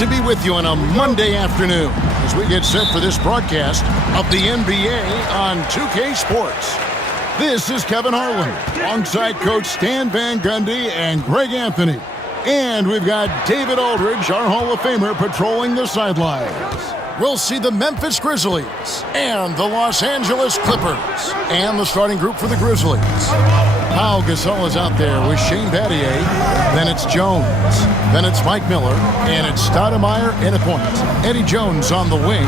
to be with you on a Monday afternoon as we get set for this broadcast of the NBA on 2K Sports. This is Kevin Harlan alongside Coach Stan Van Gundy and Greg Anthony. And we've got David Aldridge, our Hall of Famer, patrolling the sidelines. We'll see the Memphis Grizzlies and the Los Angeles Clippers. And the starting group for the Grizzlies. Pau Gasol is out there with Shane Battier. Then it's Jones. Then it's Mike Miller. And it's Stoudemire in a point. Eddie Jones on the wing.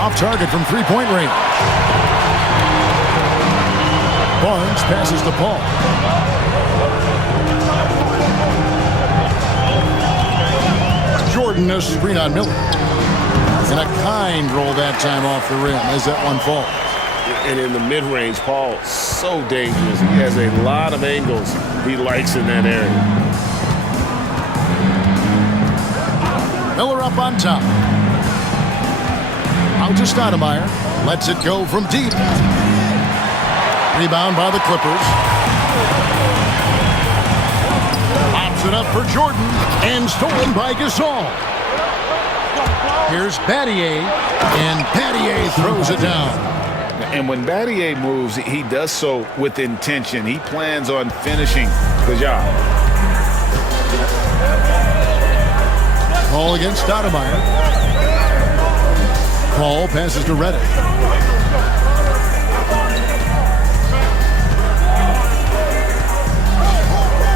Off target from three-point range. Barnes passes to Paul. Jordan, a screen on Miller. And a kind roll that time off the rim as that one falls. And in the mid-range, Paul, so dangerous. He has a lot of angles he likes in that area. Miller up on top. Out to Stoudemire. Lets it go from deep. Rebound by the Clippers. Pops it up for Jordan. And stolen by Gasol. Here's Battier. And Battier throws it down. And when Battier moves, he does so with intention. He plans on finishing the job. Ball against Stoudemire. Paul passes to Reddick.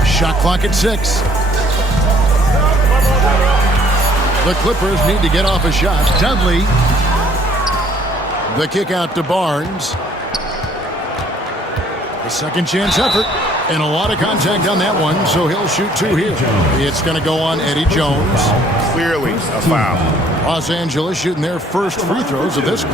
Shot clock at 6. The Clippers need to get off a shot. Dudley. The kick out to Barnes. The second chance effort. And a lot of contact on that one, so he'll shoot 2 here. It's going to go on Eddie Jones. Clearly a foul. Los Angeles shooting their first free throws of this game.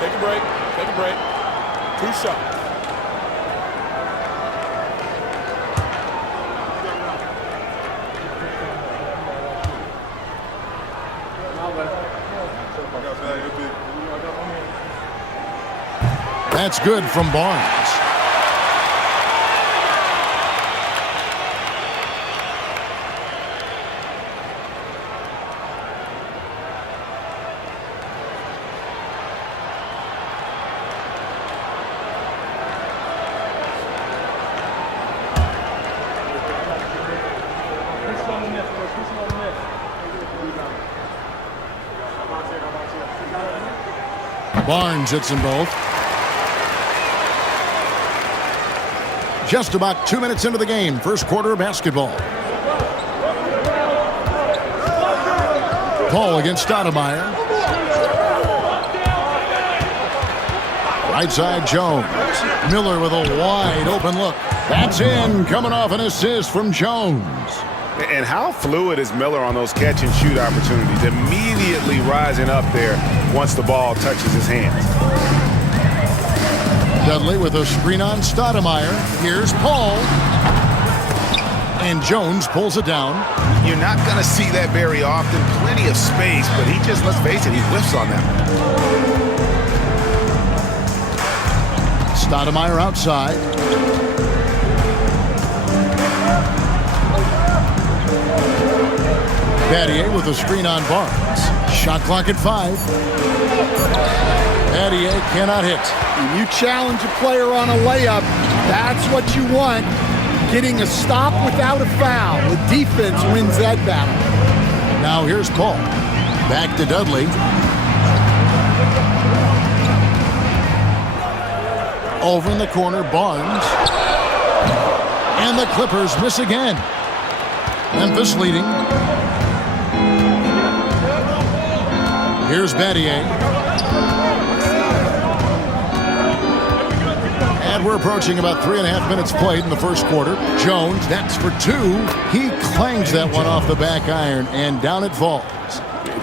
Take a break. Take a break. 2 shots. That's good from Barnes. Barnes hits them both. Just about 2 minutes into the game. First quarter of basketball. Paul against Stoudemire. Right side Jones. Miller with a wide open look. That's in. Coming off an assist from Jones. And how fluid is Miller on those catch and shoot opportunities? Immediately rising up there once the ball touches his hands. Dudley with a screen on Stoudemire. Here's Paul. And Jones pulls it down. You're not going to see that very often. Plenty of space, but he just, let's face it, he whiffs on that one. Stoudemire outside. Battier with a screen on Barnes. Shot clock at 5. Battier cannot hit. When you challenge a player on a layup, that's what you want. Getting a stop without a foul. The defense wins that battle. Now here's Paul. Back to Dudley. Over in the corner, Barnes. And the Clippers miss again. Memphis leading. Here's Battier. And we're approaching about 3.5 minutes played in the first quarter. Jones, that's for 2. He clangs that one off the back iron, and down it falls.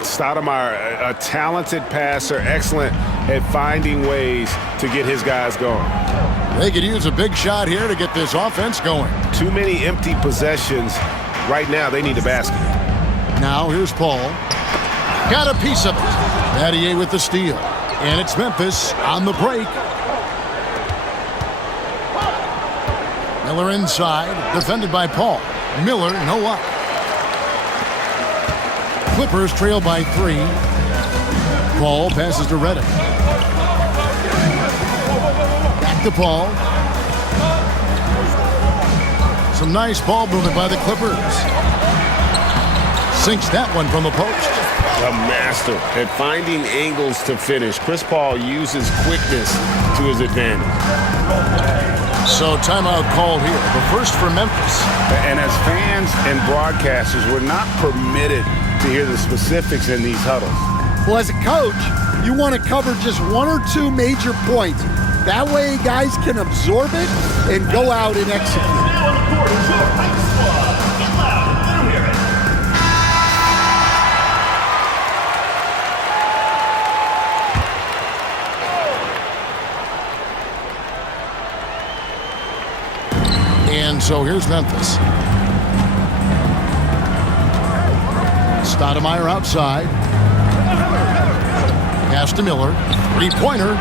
Stoudemire, a talented passer, excellent at finding ways to get his guys going. They could use a big shot here to get this offense going. Too many empty possessions. Right now, they need a basket. Now here's Paul. Got a piece of it. Battier with the steal. And it's Memphis on the break. Miller inside, defended by Paul. Miller, no luck. Clippers trail by 3. Paul passes to Redick. Back to Paul. Some nice ball movement by the Clippers. Sinks that one from the post. A master at finding angles to finish. Chris Paul uses quickness to his advantage. So timeout called here. The first for Memphis. And as fans and broadcasters, we're not permitted to hear the specifics in these huddles. Well, as a coach, you want to cover just 1 or 2 major points. That way guys can absorb it and go out and execute. Now on the court is your high squad. Get loud. Let them hear it. And so here's Memphis. Stoudemire outside. Pass to Miller. 3-pointer.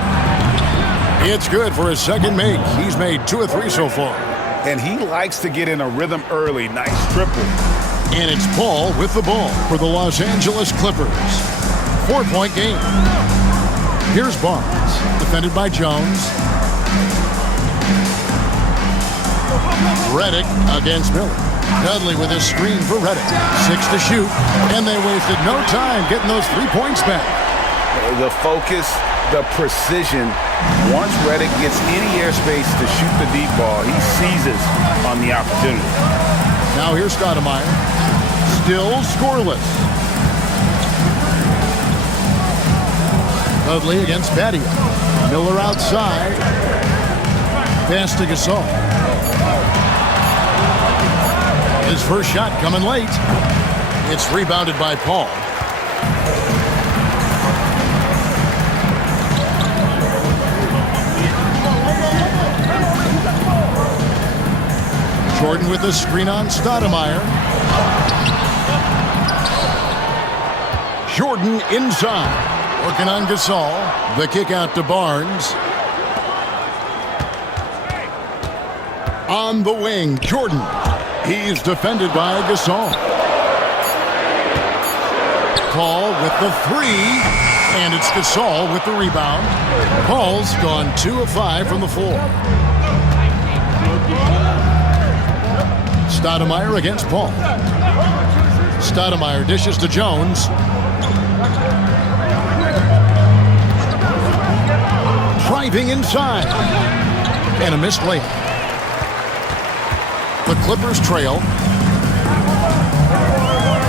It's good for his second make. He's made 2 of 3 so far. And he likes to get in a rhythm early. Nice triple. And it's Paul with the ball for the Los Angeles Clippers. 4-point game. Here's Barnes, defended by Jones. Redick against Miller. Dudley with a screen for Redick. 6 to shoot, and they wasted no time getting those 3 points back. The focus, the precision. Once Redick gets any airspace to shoot the deep ball, he seizes on the opportunity. Now here's Stoudemire. Still scoreless. Dudley against Badia. Miller outside. Pass to Gasol. His first shot coming late. It's rebounded by Paul. Jordan with the screen on Stoudemire. Jordan inside. Working on Gasol. The kick out to Barnes. On the wing, Jordan. He's defended by Gasol. Paul with the 3. And it's Gasol with the rebound. Paul's gone 2 of 5 from the floor. Stoudemire against Paul. Stoudemire dishes to Jones. Driving inside. And a missed layup. The Clippers trail.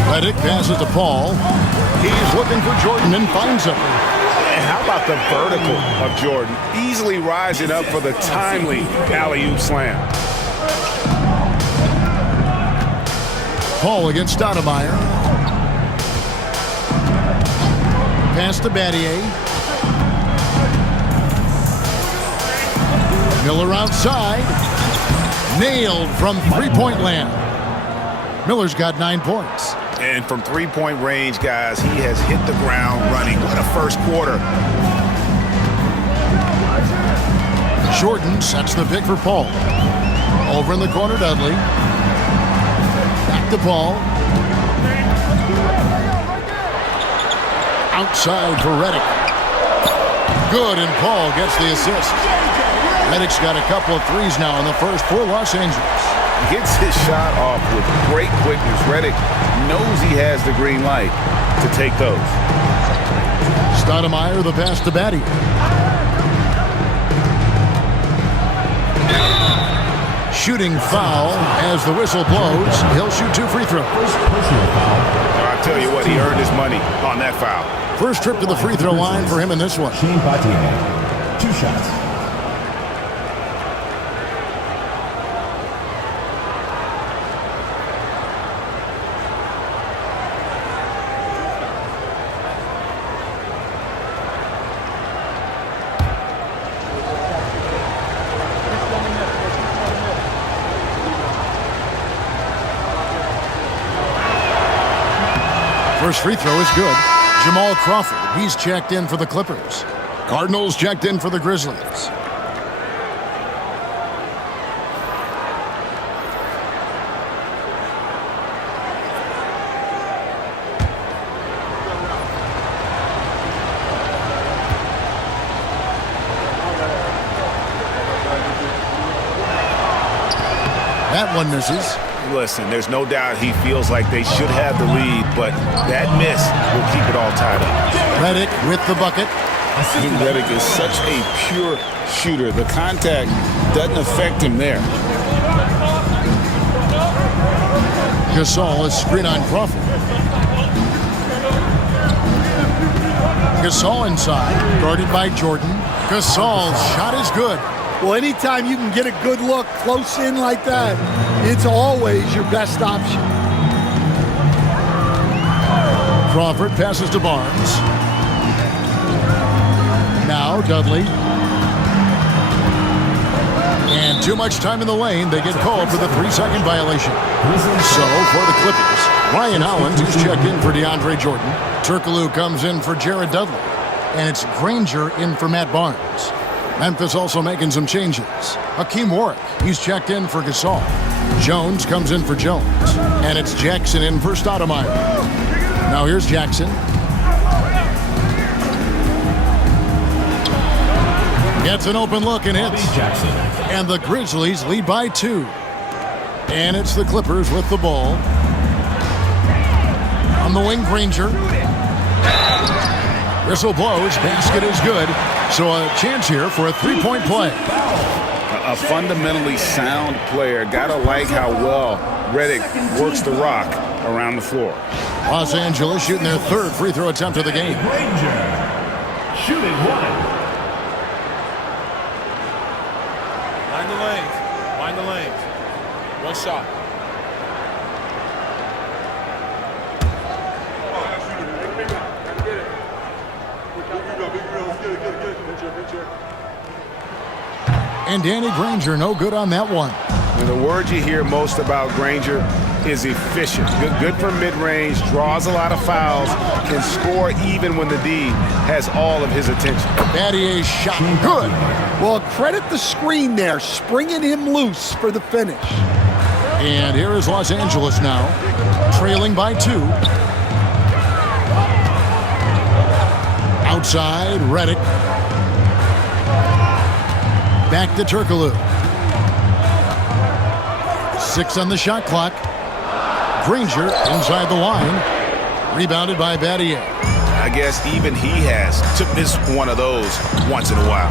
Redick passes to Paul. He's looking for Jordan and finds him. And how about the vertical of Jordan? Easily rising up for the timely alley-oop slam. Paul against Stoudemire. Pass to Battier. Miller outside. Nailed from 3-point land. Miller's got 9 points. And from 3-point range, guys, he has hit the ground running. What a first quarter. Jordan sets the pick for Paul. Over in the corner, Dudley. Back to Paul. Outside for Redick. Good, and Paul gets the assist. Redick's got a couple of 3s now in the first for Los Angeles. Gets his shot off with great quickness. Redick knows he has the green light to take those. Stoudemire, the pass to Battier. Shooting foul as the whistle blows. He'll shoot 2 free throws. I tell you what, he earned his money on that foul. First trip to the free throw line for him in this one. Shane Battier. 2 shots. First free throw is good. Jamal Crawford, he's checked in for the Clippers. Cardinals checked in for the Grizzlies. That one misses. Listen, there's no doubt he feels like they should have the lead, but that miss will keep it all tied up. Redick with the bucket. I think Redick is such a pure shooter. The contact doesn't affect him there. Gasol is screen on Crawford. Gasol inside, guarded by Jordan. Gasol's shot is good. Well, anytime you can get a good look close in like that, it's always your best option. Crawford passes to Barnes. Now Dudley. And too much time in the lane. They get called for the 3-second violation. So for the Clippers, Ryan Holland is checked in for DeAndre Jordan. Turkoglu comes in for Jared Dudley. And it's Granger in for Matt Barnes. Memphis also making some changes. Hakeem Warwick, he's checked in for Gasol. Jones comes in for Jones. And it's Jackson in for Stoudemire. Now here's Jackson. Gets an open look and hits. And the Grizzlies lead by 2. And it's the Clippers with the ball. On the wing, Granger. Whistle blows. Basket is good. So a chance here for a 3-point play. A fundamentally sound player. Gotta like how well Redick works the rock around the floor. Los Angeles shooting their 3rd free throw attempt of the game. Granger, shooting 1. Mind the lanes. Mind the lanes. One shot. And Danny Granger no good on that one. And the word you hear most about Granger is efficient. Good from mid-range, draws a lot of fouls, can score even when the D has all of his attention. Battier's shot good. Well, credit the screen there, springing him loose for the finish. And here is Los Angeles now, trailing by 2. Outside, Redick. Back to Turkoglu. 6 on the shot clock. Granger inside the line. Rebounded by Battier. I guess even he has took this one of those once in a while.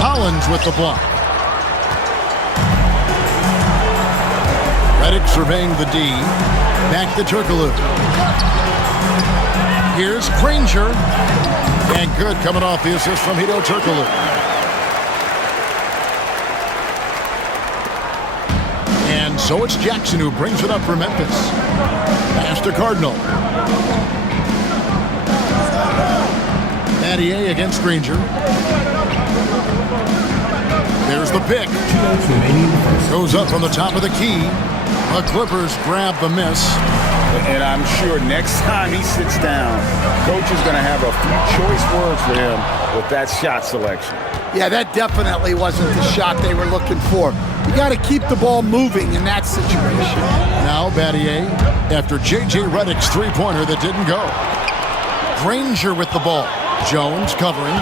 Collins with the block. Redick surveying the D. Back to Turkoglu. Here's Granger. And good coming off the assist from Hedo Turkoglu. And so it's Jackson who brings it up for Memphis. Pass to Cardinal. Battier against Granger. There's the pick. Goes up from the top of the key. The Clippers grab the miss. And I'm sure next time he sits down, coach is going to have a few choice words for him with that shot selection. Yeah, that definitely wasn't the shot they were looking for. You got to keep the ball moving in that situation. Now Battier after J.J. Redick's three-pointer that didn't go. Granger with the ball. Jones covering.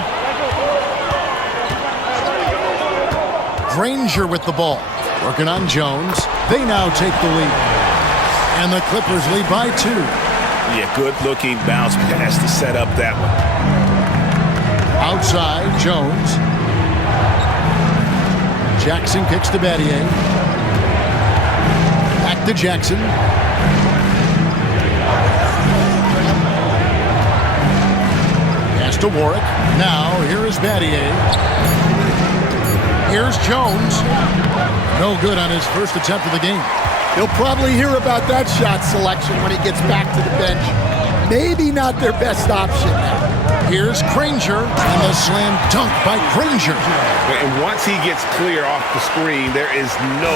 Granger with the ball. Working on Jones. They now take the lead. And the Clippers lead by 2. Yeah, good-looking bounce pass to set up that one. Outside, Jones. Jackson kicks to Battier. Back to Jackson. Pass to Warwick. Now, here is Battier. Here's Jones. No good on his first attempt of the game. He'll probably hear about that shot selection when he gets back to the bench. Maybe not their best option now. Here's Granger, and the slam dunk by Granger. And once he gets clear off the screen, there is no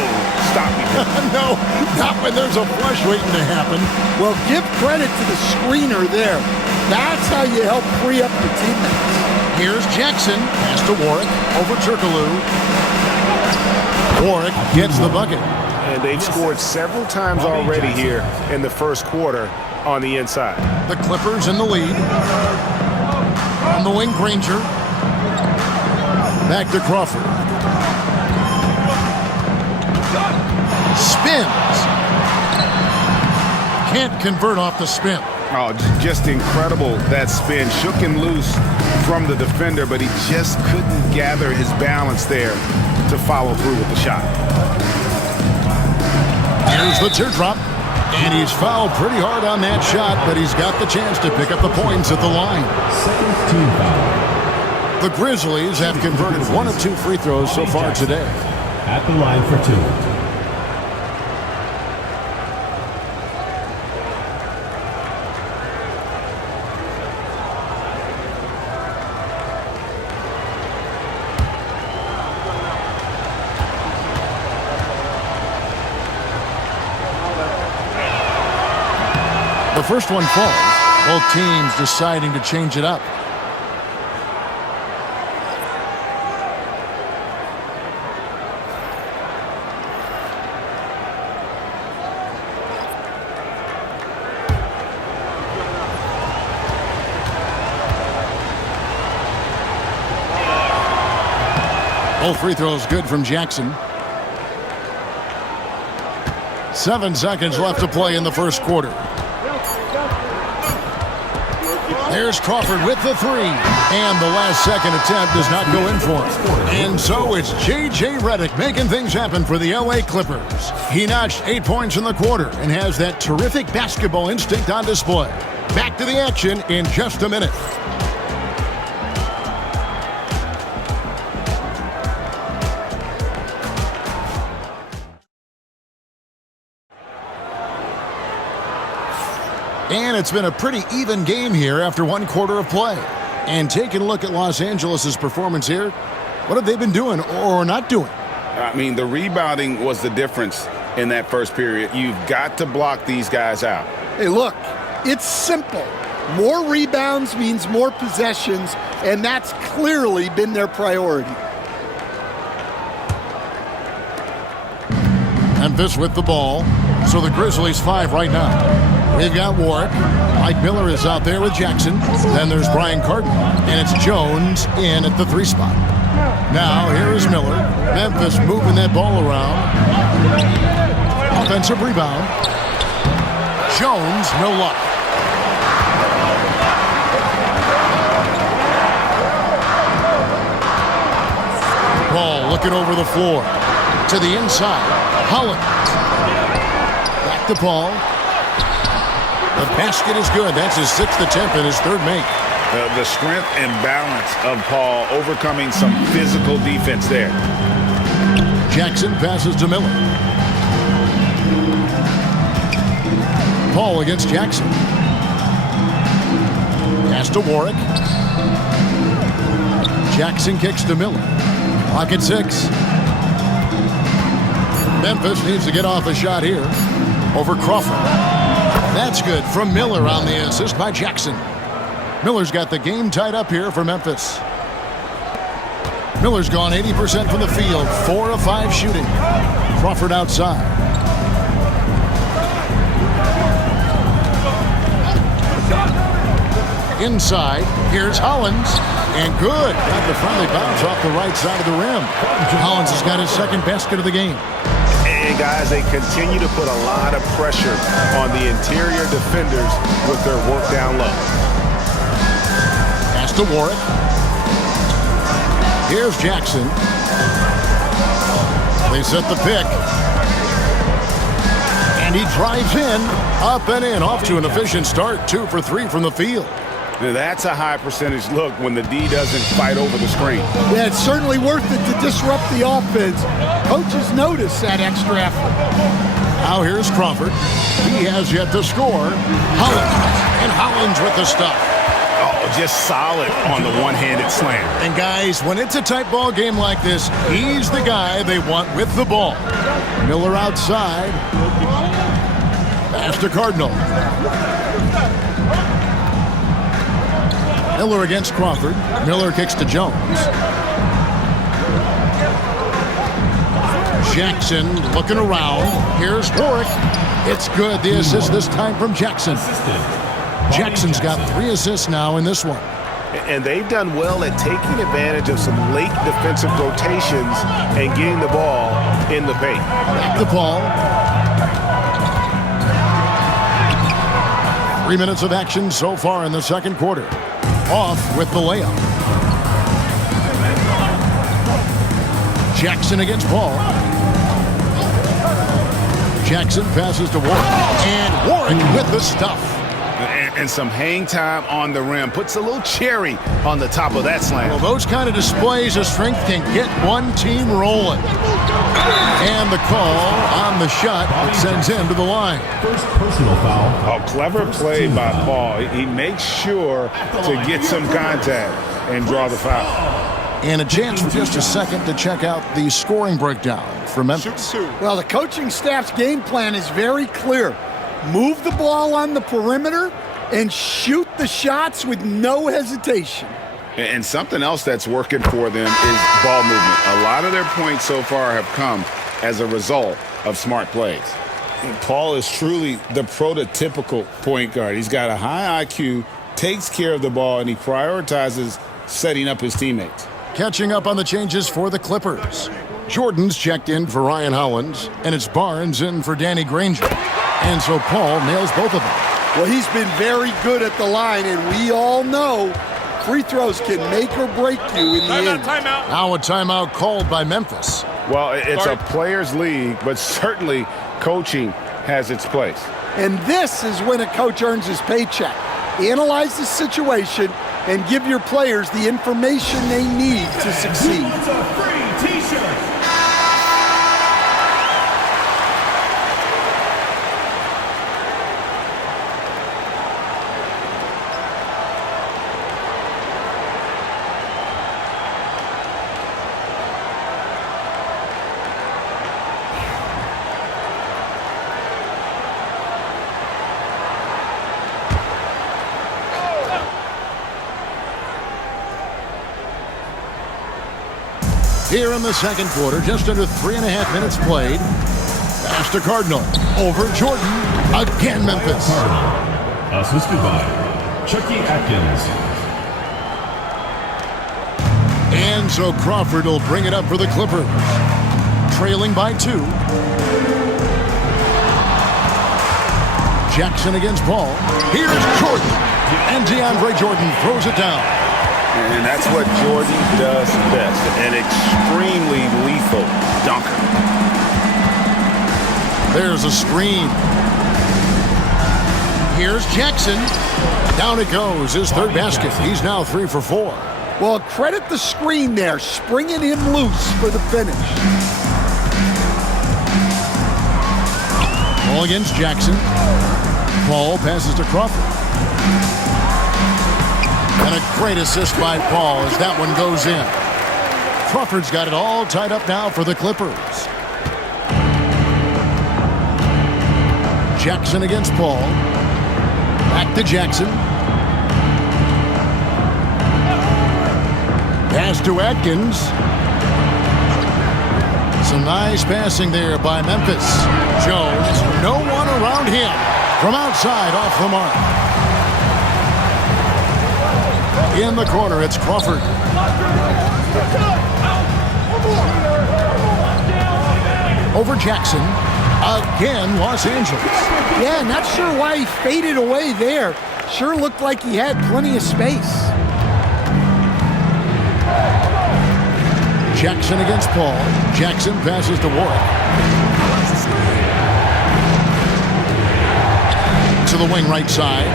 stopping him. No, not when there's a flush waiting to happen. Well, give credit to the screener there. That's how you help free up your teammates. Here's Jackson. Pass to Warwick. Over Turkoglu. Warwick gets the bucket. And they've scored several times already here in the first quarter on the inside. The Clippers in the lead. On the wing, Granger. Back to Crawford. Spins. Can't convert off the spin. Oh, just incredible, that spin. Shook him loose from the defender, but he just couldn't gather his balance there to follow through with the shot. Here's the teardrop. And he's fouled pretty hard on that shot, but he's got the chance to pick up the points at the line. Second team foul. The Grizzlies have converted 1 of 2 free throws so far today. At the line for 2. The first one falls. Both teams deciding to change it up. Both free throws good from Jackson. 7 seconds left to play in the first quarter. There's Crawford with the 3. And the last second attempt does not go in for him. And so it's J.J. Redick making things happen for the L.A. Clippers. He notched 8 points in the quarter and has that terrific basketball instinct on display. Back to the action in just a minute. And it's been a pretty even game here after 1 quarter of play. And taking a look at Los Angeles' performance here, what have they been doing or not doing? I mean, the rebounding was the difference in that first period. You've got to block these guys out. Hey, look, it's simple. More rebounds means more possessions, and that's clearly been their priority. Memphis with the ball. So the Grizzlies 5 right now. We've got Warwick. Mike Miller is out there with Jackson. Then there's Brian Cardinal. And it's Jones in at the 3 spot. Now here is Miller. Memphis moving that ball around. Offensive rebound. Jones, no luck. Ball looking over the floor. To the inside. Holland. Back to Paul. The basket is good. That's his 6th attempt and his 3rd make. The strength and balance of Paul overcoming some physical defense there. Jackson passes to Miller. Paul against Jackson. Pass to Warwick. Jackson kicks to Miller. Clock at 6. Memphis needs to get off a shot here over Crawford. That's good from Miller on the assist by Jackson. Miller's got the game tied up here for Memphis. Miller's gone 80% from the field, 4 of 5 shooting. Crawford outside. Inside, here's Hollins. And good. Got the friendly bounce off the right side of the rim. Hollins has got his 2nd basket of the game. And guys, they continue to put a lot of pressure on the interior defenders with their work down low. Pass to Warwick. Here's Jackson. They set the pick. And he drives in, up and in, off to an efficient start. 2 for 3 from the field. Now that's a high percentage look when the D doesn't fight over the screen. Yeah, it's certainly worth it to disrupt the offense. Coaches notice that extra effort. Now here's Crawford. He has yet to score. Hollins. And Hollins with the stuff. Oh, just solid on the one-handed slam. And guys, when it's a tight ball game like this, he's the guy they want with the ball. Miller outside. Pass to Cardinal. Miller against Crawford. Miller kicks to Jones. Jackson looking around. Here's Warwick. It's good. The assist this time from Jackson. Jackson's got 3 assists now in this one. And they've done well at taking advantage of some late defensive rotations and getting the ball in the paint. The ball. 3 minutes of action so far in the second quarter. Off with the layup. Jackson against Paul. Jackson passes to Warwick. And Warwick with the stuff. And some hang time on the rim. Puts a little cherry on the top of that slam. Well, those kind of displays of strength can get one team rolling. And the call on the shot that sends him to the line. First personal foul. A clever play by Paul. He makes sure to get some contact and draw the foul. And a chance for just a second to check out the scoring breakdown for Memphis. Well, the coaching staff's game plan is very clear. Move the ball on the perimeter and shoot the shots with no hesitation. And something else that's working for them is ball movement. A lot of their points so far have come as a result of smart plays. Paul is truly the prototypical point guard. He's got a high IQ, takes care of the ball, and he prioritizes setting up his teammates. Catching up on the changes for the Clippers. Jordan's checked in for Ryan Hollins, and it's Barnes in for Danny Granger. And so Paul nails both of them. Well, he's been very good at the line, and we all know free throws can make or break you in the end. Timeout. Now a timeout called by Memphis. Well, it's a players' league, but certainly coaching has its place. And this is when a coach earns his paycheck. Analyze the situation and give your players the information they need to succeed. It's a free T-shirt. Here in the second quarter, just under 3.5 minutes played. Pass to Cardinal. Over Jordan. Again, Memphis. Assisted by Chucky Atkins. And so Crawford will bring it up for the Clippers. Trailing by 2. Jackson against Paul. Here's Jordan. And DeAndre Jordan throws it down. And that's what Jordan does best, an extremely lethal dunker. There's a screen. Here's Jackson. Down it goes, his third basket. He's now 3 for 4. Well, credit the screen there, springing him loose for the finish. Ball against Jackson. Paul passes to Crawford. And a great assist by Paul as that one goes in. Crawford's got it all tied up now for the Clippers. Jackson against Paul. Back to Jackson. Pass to Atkins. Some nice passing there by Memphis. Jones, no one around him. From outside, off the mark. In the corner, it's Crawford. Over Jackson. Again, Los Angeles. Yeah, not sure why he faded away there. Sure looked like he had plenty of space. Jackson against Paul. Jackson passes to Warwick. To the wing right side.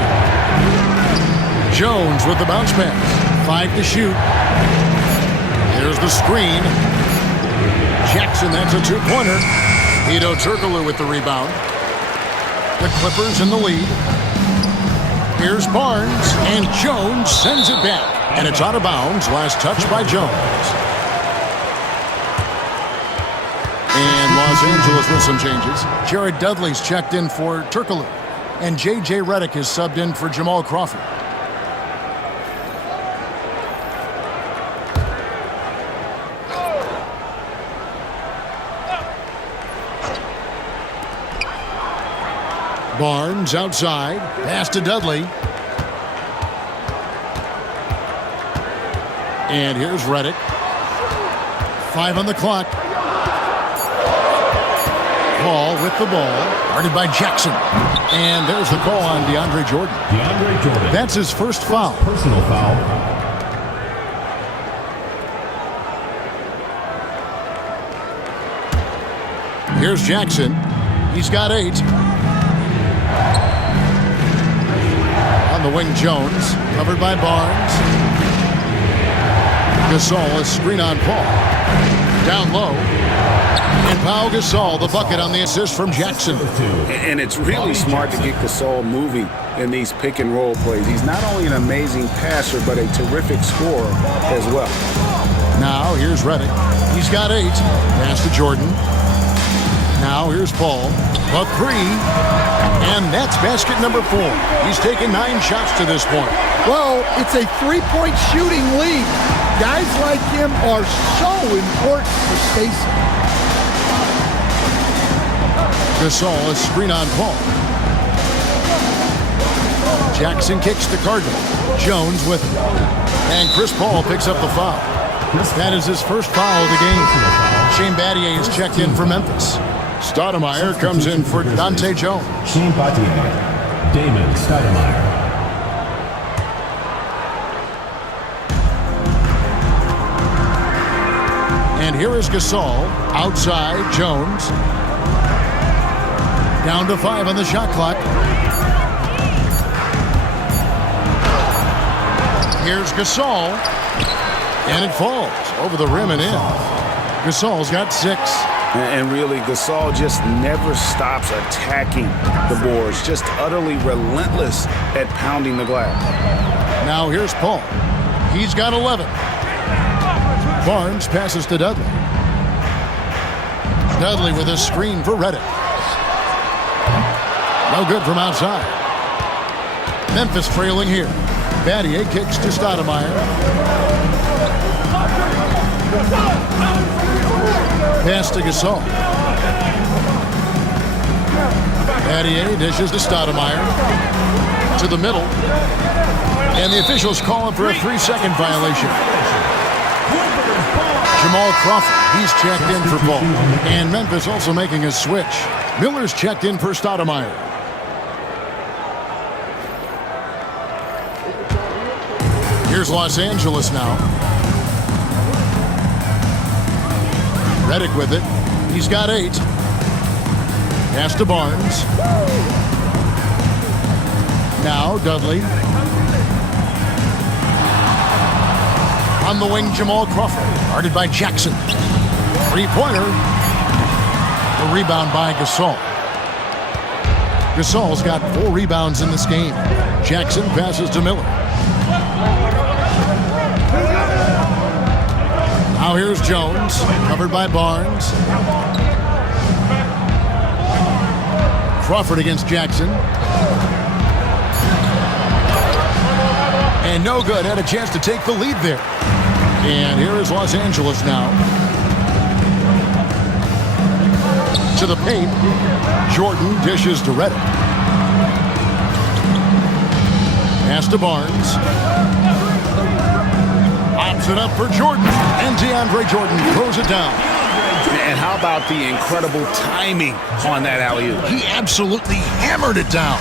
Jones with the bounce pass. 5 to shoot. There's the screen. Jackson, that's a 2-pointer. Hedo Turkoglu with the rebound. The Clippers in the lead. Here's Barnes, and Jones sends it back. And it's out of bounds. Last touch by Jones. And Los Angeles with some changes. Jared Dudley's checked in for Turkoglu. And J.J. Redick is subbed in for Jamal Crawford. Barnes outside. Pass to Dudley. And here's Redick. 5 on the clock. Paul with the ball. Guarded by Jackson. And there's the call on DeAndre Jordan. DeAndre Jordan. That's his first foul. Personal foul. Here's Jackson. He's got 8. On the wing, Jones. Covered by Barnes. Gasol, a screen on Paul. Down low. And Pau Gasol, the bucket on the assist from Jackson. And it's really smart to get Gasol moving in these pick and roll plays. He's not only an amazing passer, but a terrific scorer as well. Now here's Redick. He's got 8. Pass to Jordan. Now here's Paul. A 3. And that's basket number 4. He's taken 9 shots to this point. Well, it's a 3-point shooting lead. Guys like him are so important for spacing. Gasol, a screen on Paul. Jackson kicks to Cardinal. Jones with him. And Chris Paul picks up the foul. That is his first foul of the game. Shane Battier is checked in for Memphis. Stoudemire comes in for Dante Jones. Shane Battier. Damon Stoudemire. And here is Gasol. Outside, Jones. Down to 5 on the shot clock. Here's Gasol. And it falls over the rim and in. Gasol's got 6. And really, Gasol just never stops attacking the boards. Just utterly relentless at pounding the glass. Now here's Paul. He's got 11. Barnes passes to Dudley. Dudley with a screen for Redick. No good from outside. Memphis trailing here. Battier kicks to Stoudemire. Pass to Gasol. Battier dishes to Stoudemire. To the middle. And the officials call him for a 3-second violation. Jamal Crawford, he's checked in for Paul. And Memphis also making a switch. Miller's checked in for Stoudemire. Here's Los Angeles now. Redick with it. He's got 8. Pass to Barnes. Now Dudley. On the wing, Jamal Crawford. Guarded by Jackson. 3-pointer. The rebound by Gasol. Gasol's got 4 rebounds in this game. Jackson passes to Miller. Now here's Jones, covered by Barnes. Crawford against Jackson. And no good, had a chance to take the lead there. And here is Los Angeles now. To the paint. Jordan dishes to Redick. Pass to Barnes. Pops it up for Jordan. And DeAndre Jordan throws it down. And how about the incredible timing on that alley-oop? He absolutely hammered it down.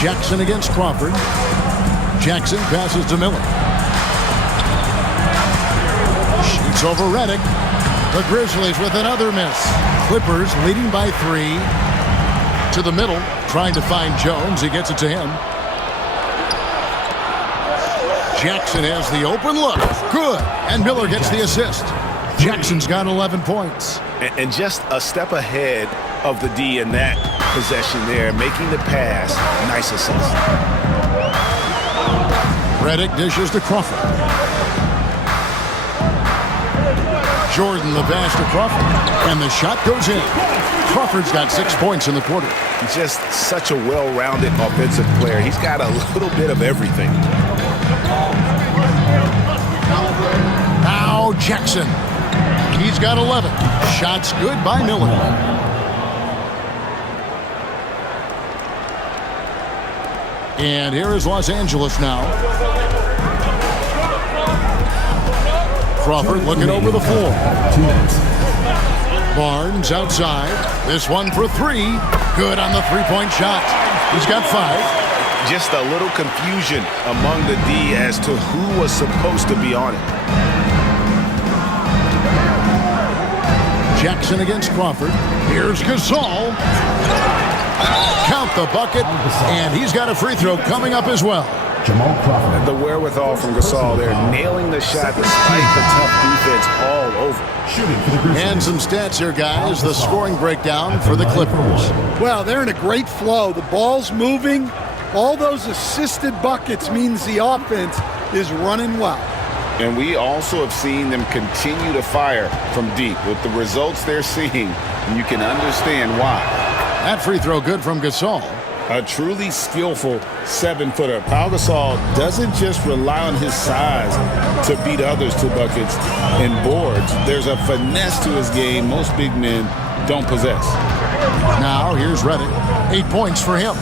Jackson against Crawford. Jackson passes to Miller. Shoots over Redick. The Grizzlies with another miss. Clippers leading by 3. To the middle, trying to find Jones. He gets it to him. Jackson has the open look. Good. And Miller gets the assist. Jackson's got 11 points. And just a step ahead of the D in that possession there, making the pass. Nice assist. Redick dishes to Crawford. Jordan the pass to Crawford. And the shot goes in. Crawford's got 6 points in the quarter. Just such a well-rounded offensive player. He's got a little bit of everything. Now Jackson. He's got 11. Shots good by Miller. And here is Los Angeles now. Crawford looking over the floor. 2 minutes. Barnes outside. This one for 3. Good on the three-point shot. He's got 5. Just a little confusion among the D as to who was supposed to be on it. Jackson against Crawford. Here's Gasol. Count the bucket, and he's got a free throw coming up as well. Jamal Crawford. The wherewithal from Gasol there, nailing the shot despite the tough defense all over. Shooting for the Grizzlies. And some stats here, guys. The scoring breakdown for the Clippers. Well, they're in a great flow. The ball's moving. All those assisted buckets means the offense is running well. And we also have seen them continue to fire from deep. With the results they're seeing, you can understand why. That free throw good from Gasol. A truly skillful 7-footer. Pau Gasol doesn't just rely on his size to beat others to buckets and boards. There's a finesse to his game most big men don't possess. Now here's Redick. 8 points for him.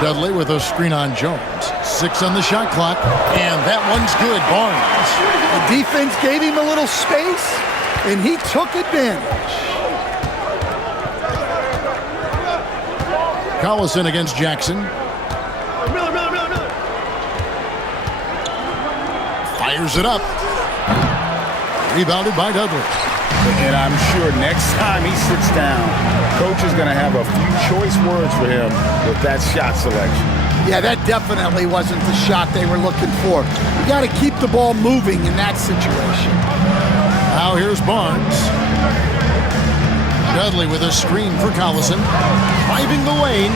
Dudley with a screen on Jones. 6 on the shot clock, and that one's good. Barnes. The defense gave him a little space, and he took advantage. Collison against Jackson. Fires it up. Rebounded by Dudley. And I'm sure next time he sits down, coach is going to have a few choice words for him with that shot selection. Yeah, that definitely wasn't the shot they were looking for. You got to keep the ball moving in that situation. Now here's Barnes. Dudley with a screen for Collison. Driving the lane.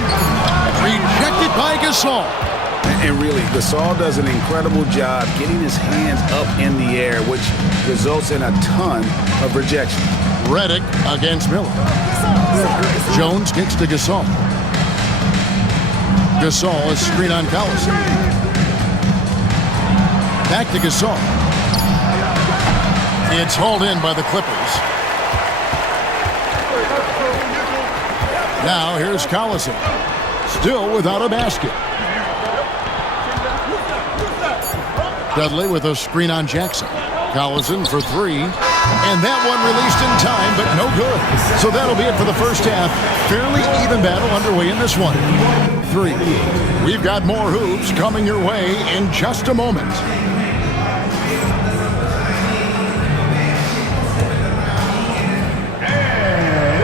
Rejected by Gasol. And really, Gasol does an incredible job getting his hands up in the air, which results in a ton of rejection. Redick against Miller. Jones kicks to Gasol. Gasol, a screen on Collison. Back to Gasol. It's hauled in by the Clippers. Now here's Collison. Still without a basket. Dudley with a screen on Jackson. Collison for 3. And that one released in time, but no good. So that'll be it for the first half. Fairly even battle underway in this one. 3. We've got more hoops coming your way in just a moment.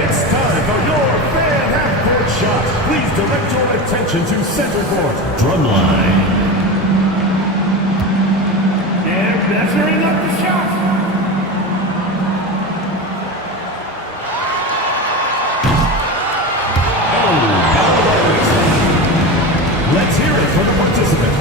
It's time for your fan half-court shot. Please direct your attention to center court. Drumline. And measuring up the shot. Let's hear it for the participant.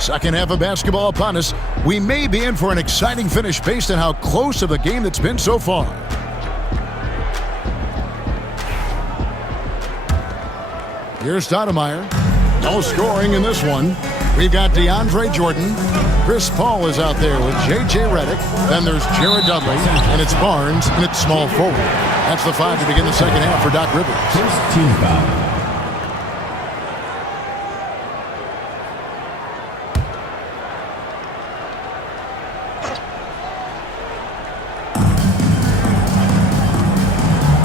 Second half of basketball upon us. We may be in for an exciting finish based on how close of a game that's been so far. Here's Stoudemire. No scoring in this one. We've got DeAndre Jordan. Chris Paul is out there with J.J. Redick. Then there's Jared Dudley, and it's Barnes, and it's small forward. That's the 5 to begin the second half for Doc Rivers. First team foul.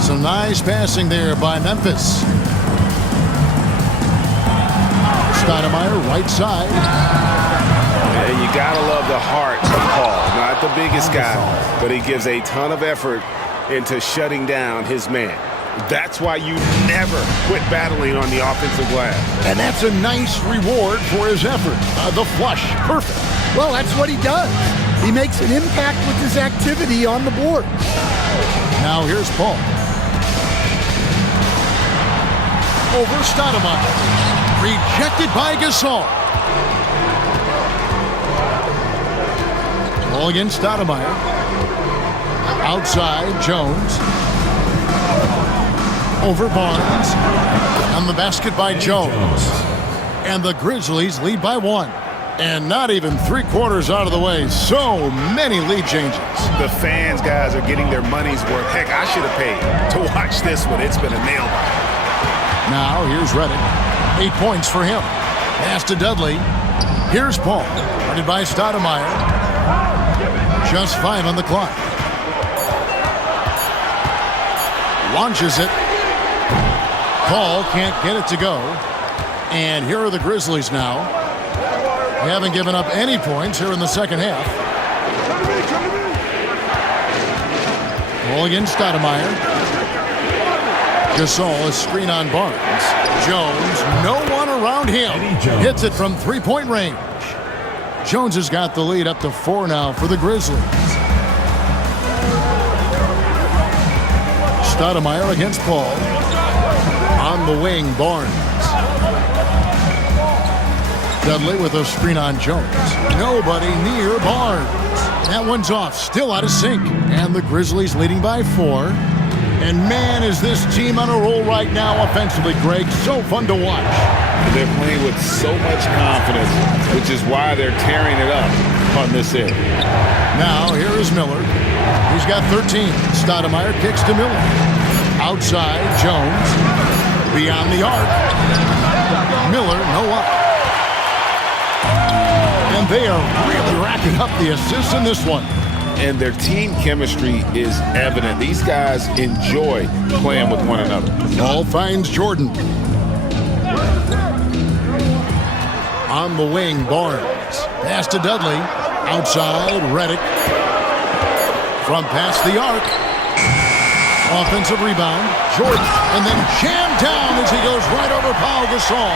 Some nice passing there by Memphis. Stoudemire, right side. And you gotta love the heart of Paul. Now, at the biggest guy, but he gives a ton of effort into shutting down his man. That's why you never quit battling on the offensive glass. And that's a nice reward for his effort. The flush, perfect. Well, that's what he does. He makes an impact with his activity on the board. Now here's Paul. Over Stoudemire. Rejected by Gasol. Ball against Stoudemire. Outside, Jones. Over Barnes. On the basket by Jones. And the Grizzlies lead by 1. And not even 3/4 out of the way. So many lead changes. The fans, guys, are getting their money's worth. Heck, I should have paid to watch this one. It's been a nail-biter. Now here's Reddick. 8 points for him. Pass to Dudley. Here's Paul. Guarded by Stoudemire. Just 5 on the clock. Launches it. Paul can't get it to go. And here are the Grizzlies now. They haven't given up any points here in the second half. Ball against Stoudemire. Gasol, a screen on Barnes. Jones, no one around him. Hits it from three-point range. Jones has got the lead up to 4 now for the Grizzlies. Stoudemire against Paul. On the wing, Barnes. Dudley with a screen on Jones. Nobody near Barnes. That one's off, still out of sync. And the Grizzlies leading by 4. And man, is this team on a roll right now offensively, Greg. So fun to watch. They're playing with so much confidence, which is why they're tearing it up on this end. Now, here is Miller. He's got 13. Stoudemire kicks to Miller. Outside, Jones. Beyond the arc. Miller, no up. And they are really racking up the assists in this one. And their team chemistry is evident. These guys enjoy playing with one another. Ball finds Jordan. On the wing, Barnes. Pass to Dudley. Outside, Reddick. From past the arc. Offensive rebound, Jordan. And then jammed down as he goes right over Pau Gasol.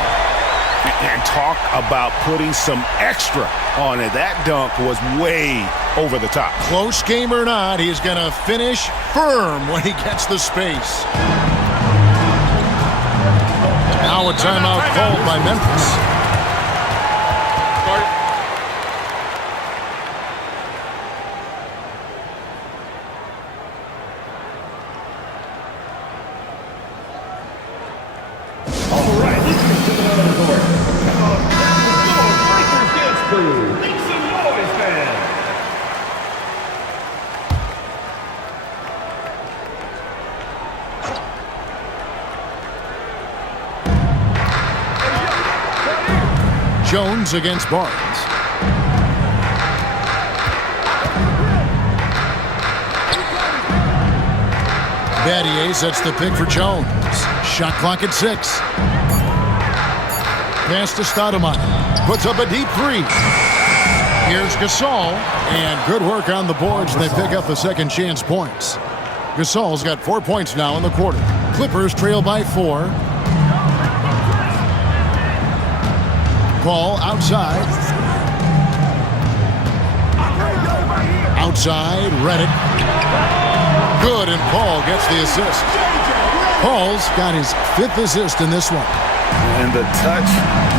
And talk about putting some extra on it. That dunk was way over the top. Close game or not, he's going to finish firm when he gets the space. Now a timeout called by Memphis. All right, let's get to the other court. Come on, Lakers dance crew. Make some noise, man. Jones against Barnes. Battier sets the pick for Jones. Shot clock at 6. Pass to Stoudemire. Puts up a deep 3. Here's Gasol. And good work on the boards. They pick up the second chance points. Gasol's got 4 points now in the quarter. Clippers trail by 4. Ball outside. Outside, Reddick. Good, and Paul gets the assist. Paul's got his 5th assist in this one. And the touch,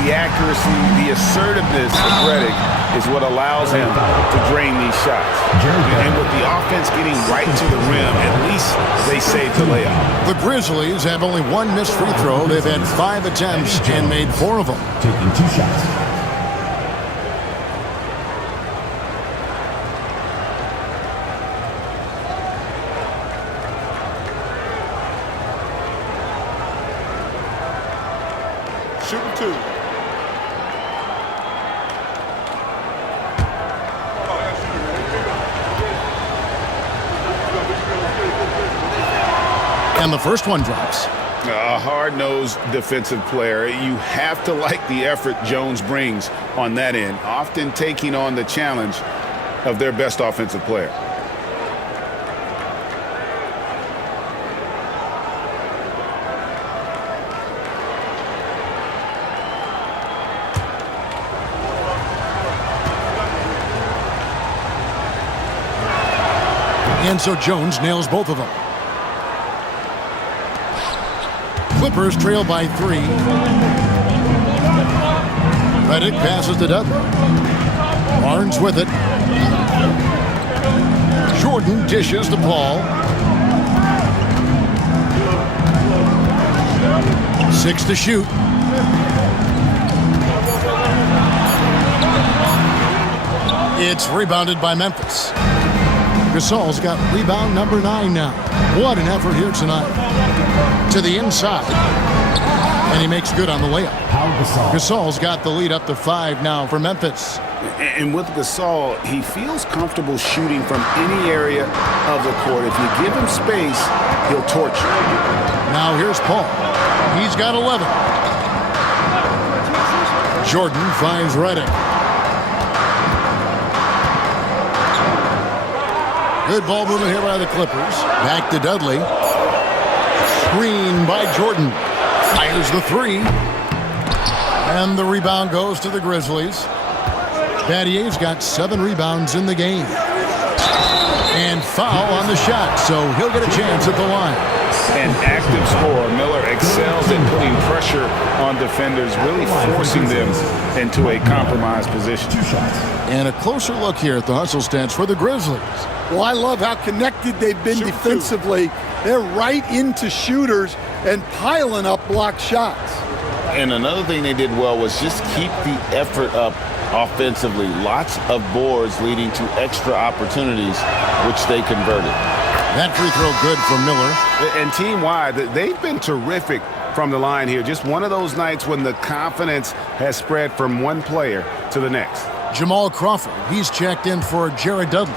the accuracy, the assertiveness of Reddick is what allows him to drain these shots. And with the offense getting right to the rim, at least they saved the layup. The Grizzlies have only 1 missed free throw. They've had 5 attempts and made 4 of them. Taking 2 shots. Shooting 2. And the first one drops. A hard-nosed defensive player. You have to like the effort Jones brings on that end, often taking on the challenge of their best offensive player. And so Jones nails both of them. Clippers trail by 3. Redick passes to Dudley. Barnes with it. Jordan dishes to Paul. 6 to shoot. It's rebounded by Memphis. Gasol's got rebound number 9 now. What an effort here tonight. To the inside. And he makes good on the layup. Gasol's got the lead up to 5 now for Memphis. And with Gasol, he feels comfortable shooting from any area of the court. If you give him space, he'll torch you. Now here's Paul. He's got 11. Jordan finds Redick. Good ball movement here by the Clippers. Back to Dudley. Screen by Jordan. Fires the 3. And the rebound goes to the Grizzlies. Battier's got 7 rebounds in the game. And foul on the shot, so he'll get a chance at the line. An active scorer, Miller excels at putting pressure on defenders, really forcing them into a compromised position. And a closer look here at the hustle stats for the Grizzlies. Well, I love how connected they've been defensively. They're right into shooters and piling up blocked shots. And another thing they did well was just keep the effort up offensively. Lots of boards leading to extra opportunities, which they converted. That free throw good from Miller. And team-wide, they've been terrific from the line here. Just one of those nights when the confidence has spread from one player to the next. Jamal Crawford, he's checked in for Jared Dudley.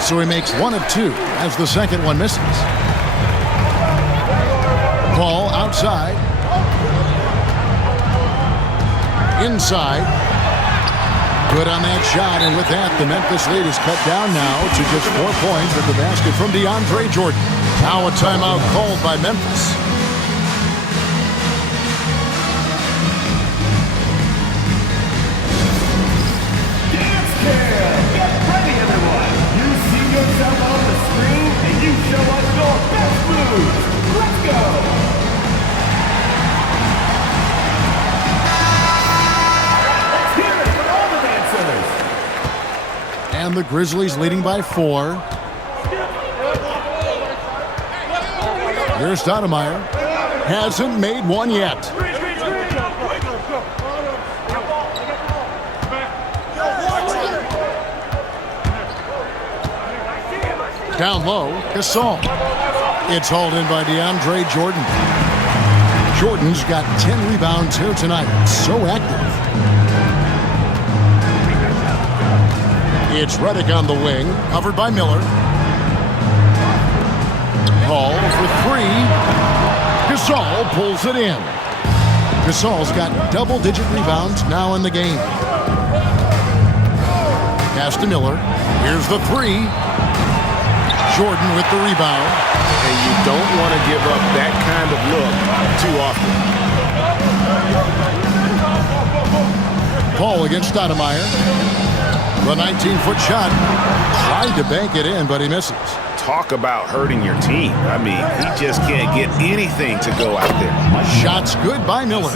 So he makes 1 of 2 as the second one misses. Ball outside. Inside. Good on that shot, and with that, the Memphis lead is cut down now to just 4 points with the basket from DeAndre Jordan. Now a timeout called by Memphis. Yourself on the screen and you show us your best moves. Let's go! Let's hear it for all the dancers. And the Grizzlies leading by 4. Here's Stoudemire. Hasn't made one yet. Down low, Gasol. It's hauled in by DeAndre Jordan. Jordan's got 10 rebounds here tonight. So active. It's Redick on the wing, covered by Miller. Paul for 3. Gasol pulls it in. Gasol's got double-digit rebounds now in the game. Pass to Miller. Here's the 3. Jordan with the rebound. And you don't want to give up that kind of look too often. Paul against Stoudemire. The 19-foot shot. Tried to bank it in, but he misses. Talk about hurting your team. I mean, he just can't get anything to go out there. Shot's good by Miller.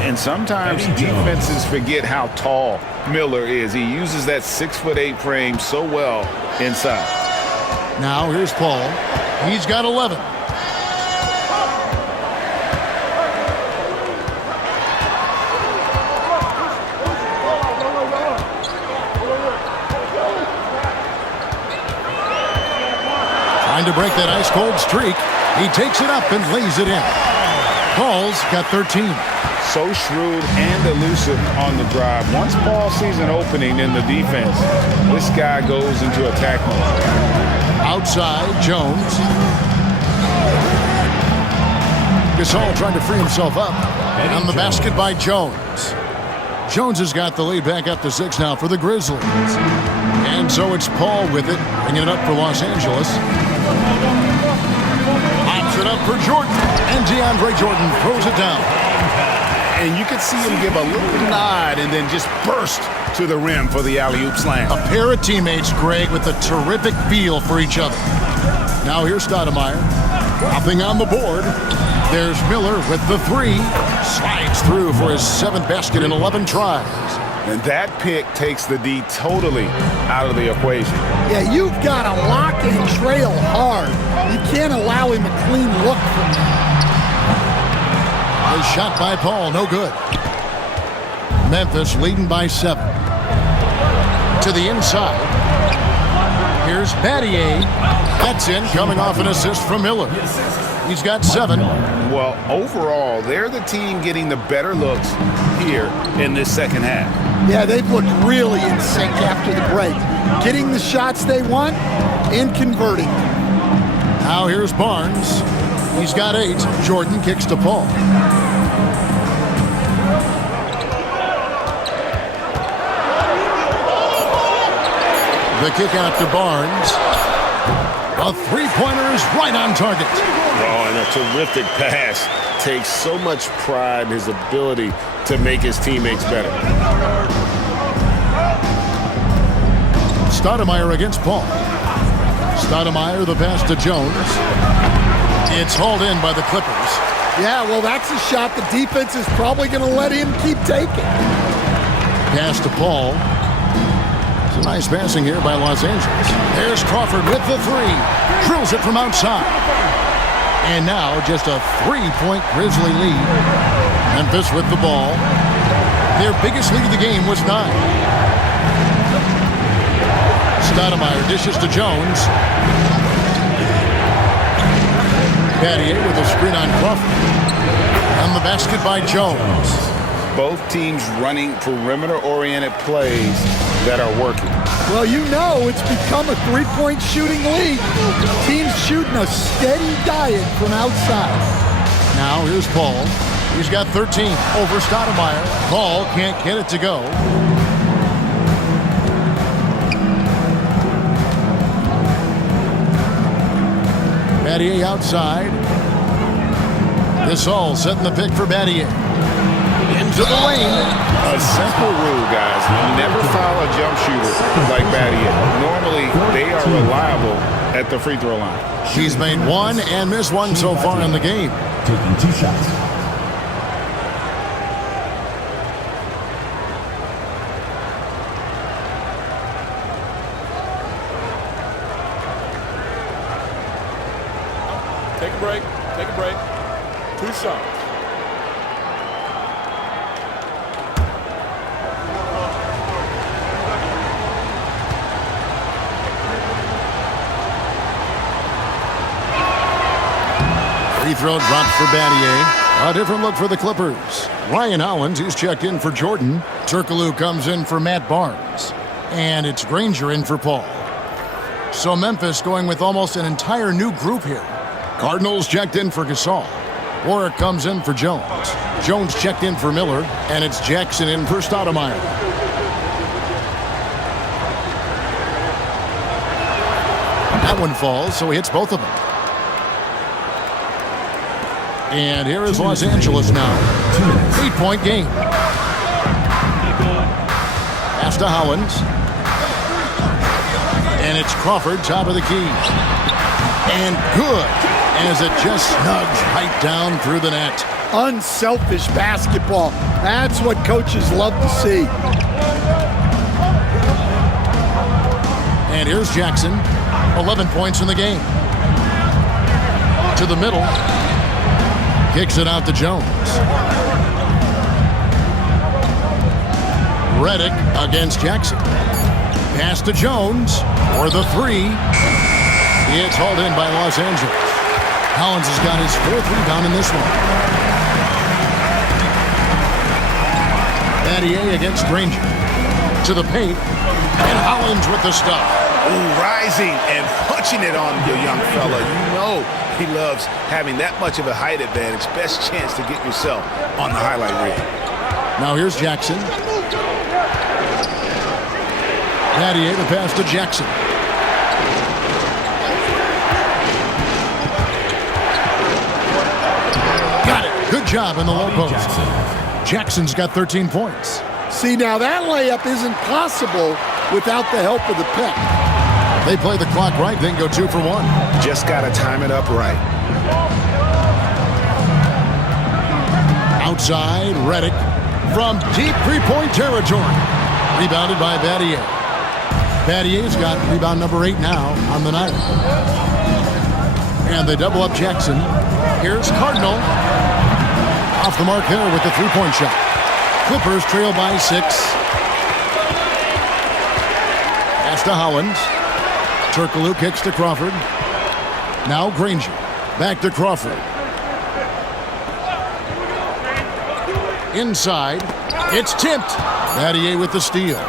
And sometimes defenses forget how tall Miller is. He uses that 6'8" frame so well inside. Now here's Paul. He's got 11. Trying to break that ice-cold streak. He takes it up and lays it in. Paul's got 13. So shrewd and elusive on the drive. Once Paul sees an opening in the defense, this guy goes into attack mode. Outside, Jones. Gasol trying to free himself up. On the basket by Jones. Jones has got the lead back up to 6 now for the Grizzlies. And so it's Paul with it, bringing it up for Los Angeles. Pops it up for Jordan. And DeAndre Jordan throws it down. And you could see him give a little nod and then just burst to the rim for the alley-oop slam. A pair of teammates, Greg, with a terrific feel for each other. Now here's Stoudemire. Hopping on the board. There's Miller with the 3. Slides through for his 7th basket in 11 tries. And that pick takes the D totally out of the equation. Yeah, you've got to lock and trail hard. You can't allow him a clean look from that. A shot by Paul, no good. Memphis leading by 7. To the inside. Here's Battier. That's in, coming off an assist from Miller. He's got 7. Well, overall, they're the team getting the better looks here in this second half. Yeah, they've looked really in sync after the break. Getting the shots they want and converting. Now here's Barnes. He's got 8. Jordan kicks to Paul. The kick out to Barnes. A 3-pointer is right on target. Oh, and a terrific pass. Takes so much pride in his ability to make his teammates better. Stoudemire against Paul. Stoudemire, the pass to Jones. It's hauled in by the Clippers. Yeah, well, that's a shot the defense is probably going to let him keep taking. Pass to Paul. It's a nice passing here by Los Angeles. There's Crawford with the 3. Drills it from outside. And now just a 3-point Grizzly lead. Memphis with the ball. Their biggest lead of the game was 9. Stoudemire dishes to Jones. Battier with a screen on Crawford. On the basket by Jones. Both teams running perimeter-oriented plays that are working. Well, you know it's become a 3-point shooting league. Teams shooting a steady diet from outside. Now here's Paul. He's got 13 over Stoudemire. Paul can't get it to go. Battier outside. Gasol setting the pick for Battier. Into the lane. A simple rule, guys. Never foul a jump shooter like Battier. Normally, they are reliable at the free throw line. He's made 1 and missed 1 so far in the game. Taking 2 shots. Take a break. Take a break. 2 shots. Free throw dropped for Battier. A different look for the Clippers. Ryan Hollins, he's checked in for Jordan. Turkoglu comes in for Matt Barnes. And it's Granger in for Paul. So Memphis going with almost an entire new group here. Cardinals checked in for Gasol. Warwick comes in for Jones. Jones checked in for Miller. And it's Jackson in for Stoudemire. That one falls, so he hits both of them. And here is Los Angeles now. 8-point game. Pass to Hollins. And it's Crawford, top of the key. And good, as it just snugs right down through the net. Unselfish basketball. That's what coaches love to see. And here's Jackson. 11 points in the game. To the middle. Kicks it out to Jones. Redick against Jackson. Pass to Jones for the 3. It's hauled in by Los Angeles. Hollins has got his 4th rebound in this one. Battier against Granger. To the paint. And Hollins with the stuff. Ooh, rising and punching it on your young fella. You know He loves having that much of a height advantage. Best chance to get yourself on the highlight reel. Now here's Jackson. Battier, the pass to Jackson. Got it. Good job in the low post. Jackson's got 13 points. See, now that layup isn't possible without the help of the pick. They play the clock right, then go 2 for 1. Just got to time it up right. Outside, Reddick from deep three-point territory. Rebounded by Battier. Battier's got rebound number 8 now on the night. And they double up Jackson. Here's Cardinal. Off the mark there with the three-point shot. Clippers trail by 6. Pass to Hollins. Turkoglu kicks to Crawford. Now Granger. Back to Crawford. Inside. It's tipped. Battier with the steal.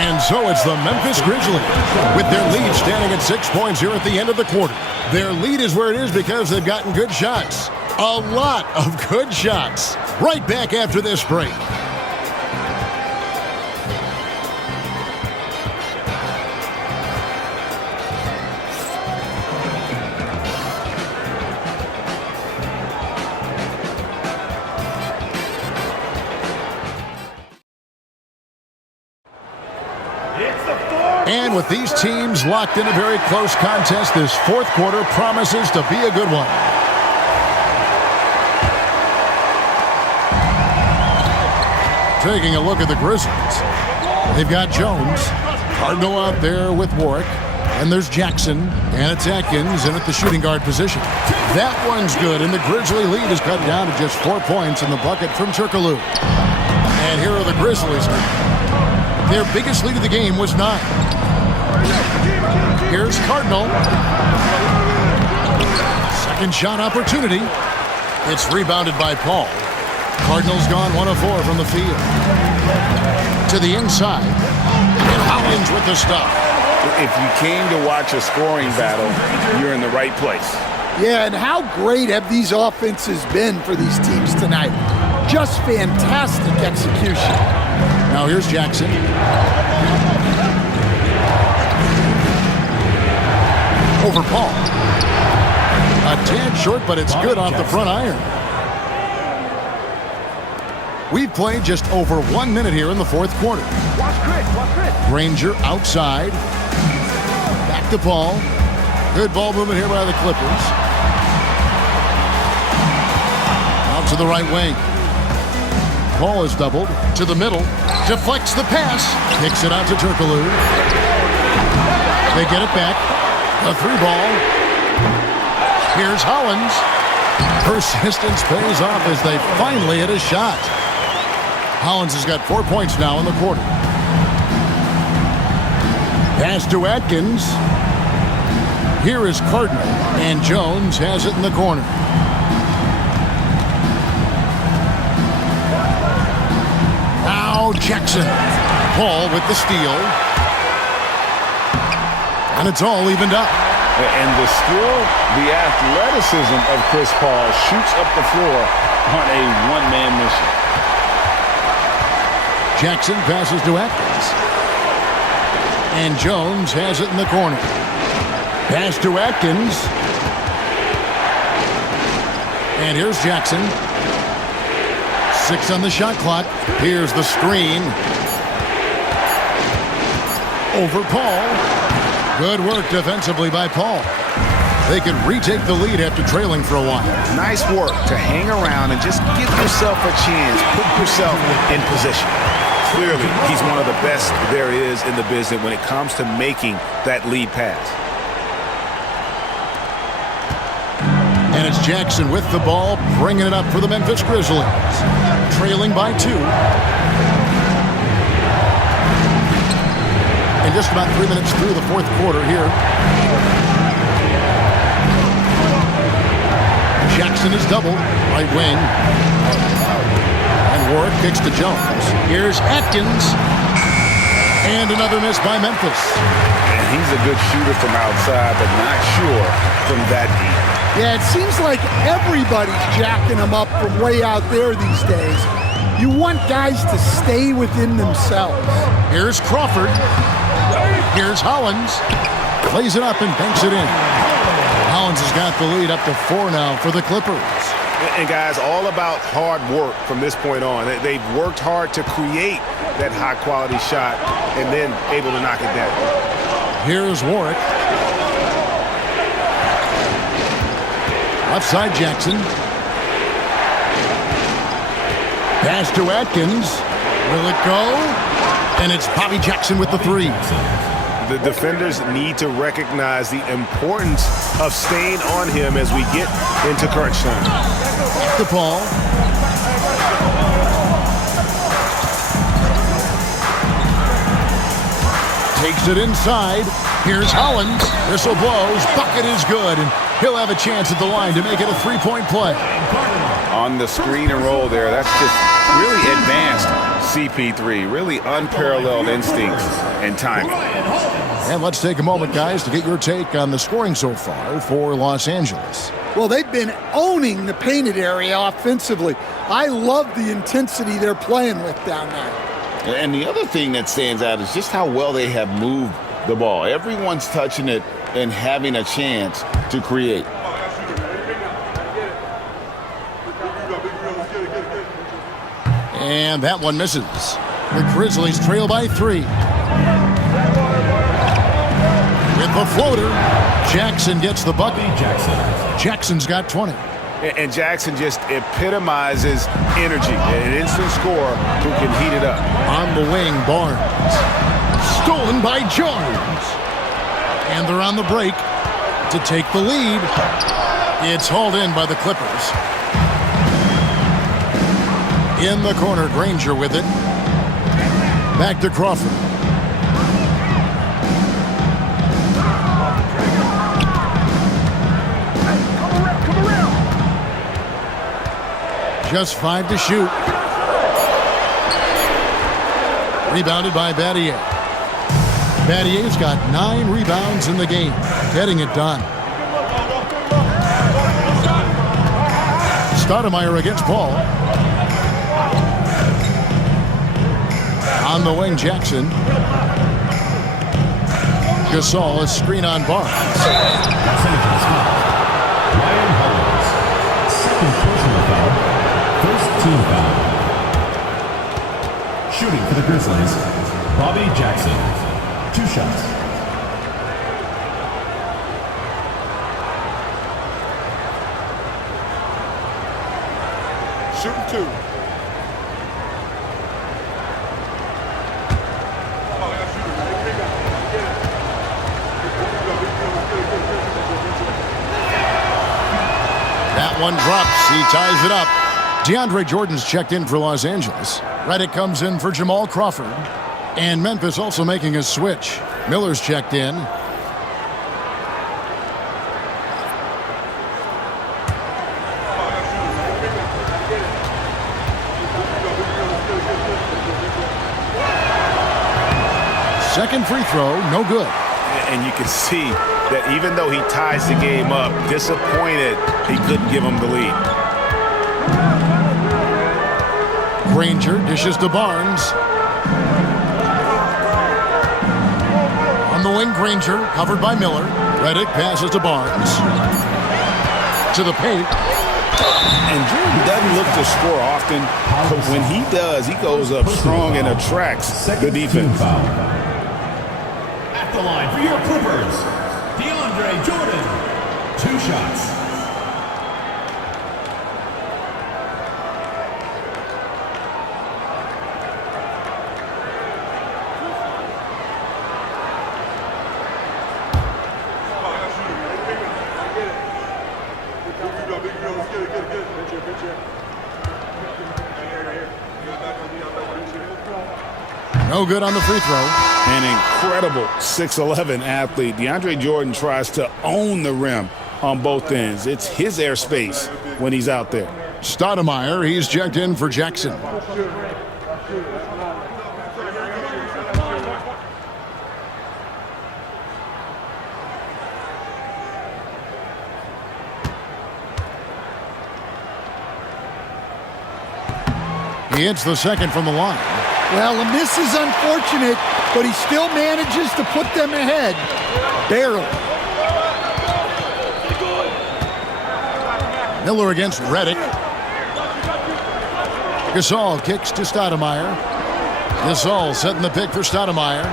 And so it's the Memphis Grizzlies with their lead standing at 6 points here at the end of the quarter. Their lead is where it is because they've gotten good shots. A lot of good shots. Right back after this break. And with these teams locked in a very close contest, this fourth quarter promises to be a good one. Taking a look at the Grizzlies. They've got Jones. Cardinal out there with Warwick. And there's Jackson. And it's Atkins in at the shooting guard position. That one's good, and the Grizzly lead is cut down to just 4 points in the bucket from Turkoglu. And here are the Grizzlies. Their biggest lead of the game was 9. Here's Cardinal. Second shot opportunity. It's rebounded by Paul. Cardinal's gone 1 of 4 from the field. To the inside. And Hollins with the stop. If you came to watch a scoring battle, you're in the right place. Yeah, and how great have these offenses been for these teams tonight? Just fantastic execution. Now here's Jackson. Over Paul. A tad short, but it's good off the front iron. We've played just over 1 minute here in the fourth quarter. Granger outside. Back to Paul. Good ball movement here by the Clippers. Out to the right wing. Paul is doubled. To the middle. Deflects the pass. Kicks it out to Turkoglu. They get it back. A 3-ball. Here's Hollins. Persistence pays off as they finally hit a shot. Hollins has got 4 points now in the quarter. Pass to Atkins. Here is Cardinal. And Jones has it in the corner. Now Jackson. Paul with the steal. And it's all evened up. And the skill, the athleticism of Chris Paul shoots up the floor on a one-man mission. Jackson passes to Atkins. And Jones has it in the corner. Pass to Atkins. And here's Jackson. 6 on the shot clock. Here's the screen. Over Paul. Good work defensively by Paul. They could retake the lead after trailing for a while. Nice work to hang around and just give yourself a chance. Put yourself in position. Clearly, he's one of the best there is in the business when it comes to making that lead pass. And it's Jackson with the ball, bringing it up for the Memphis Grizzlies. Trailing by 2. And just about 3 minutes through the fourth quarter here. Jackson is doubled, right wing. And Warwick kicks to Jones. Here's Atkins. And another miss by Memphis. he's a good shooter from outside, but not sure from that deep. Yeah, it seems like everybody's jacking him up from way out there these days. You want guys to stay within themselves. Here's Crawford. Here's Hollins. Plays it up and banks it in. Hollins has got the lead up to 4 now for the Clippers. And guys, all about hard work from this point on. They've worked hard to create that high-quality shot and then able to knock it down. Here's Warwick. Left side Jackson. Pass to Atkins. Will it go? And it's Bobby Jackson with the 3. The defenders need to recognize the importance of staying on him as we get into crunch time. The ball. Takes it inside. Here's Hollins. Whistle blows. Bucket is good. And he'll have a chance at the line to make it a 3-point play. On the screen and roll there, that's just really advanced CP3. Really unparalleled instincts and timing. And let's take a moment, guys, to get your take on the scoring so far for Los Angeles. Well, they've been owning the painted area offensively. I love the intensity they're playing with down there. And the other thing that stands out is just how well they have moved the ball. Everyone's touching it and having a chance to create. And that one misses. The Grizzlies trail by 3. With the floater, Jackson gets the bucket. Jackson's got 20. And Jackson just epitomizes energy. An instant scorer who can heat it up. On the wing, Barnes. Stolen by Jones. And they're on the break to take the lead. It's hauled in by the Clippers. In the corner, Granger with it. Back to Crawford. Just 5 to shoot. Rebounded by Battier. Battier's got 9 rebounds in the game, getting it done. Stoudemire against Paul. On the wing, Jackson. Gasol, a screen on Barnes. Second personal foul. First team foul. Shooting for the Grizzlies, Bobby Jackson. 2 shots. Shooting 2. That one drops. He ties it up. DeAndre Jordan's checked in for Los Angeles. Redick comes in for Jamal Crawford. And Memphis also making a switch. Miller's checked in. Second free throw, no good. And you can see that even though he ties the game up, disappointed he couldn't give him the lead. Granger dishes to Barnes. On the wing, Granger, covered by Miller. Redick passes to Barnes. To the paint. And Jordan doesn't look to score often, but when he does, he goes up strong and attracts the defense. At the line for your Clippers, DeAndre Jordan. 2 shots. No good on the free throw. An incredible 6'11" athlete. DeAndre Jordan tries to own the rim on both ends. It's his airspace when he's out there. Stoudemire, he's checked in for Jackson. He hits the second from the line. Well, a miss is unfortunate, but he still manages to put them ahead. Barely. Miller against Reddick. Gasol kicks to Stoudemire. Gasol setting the pick for Stoudemire.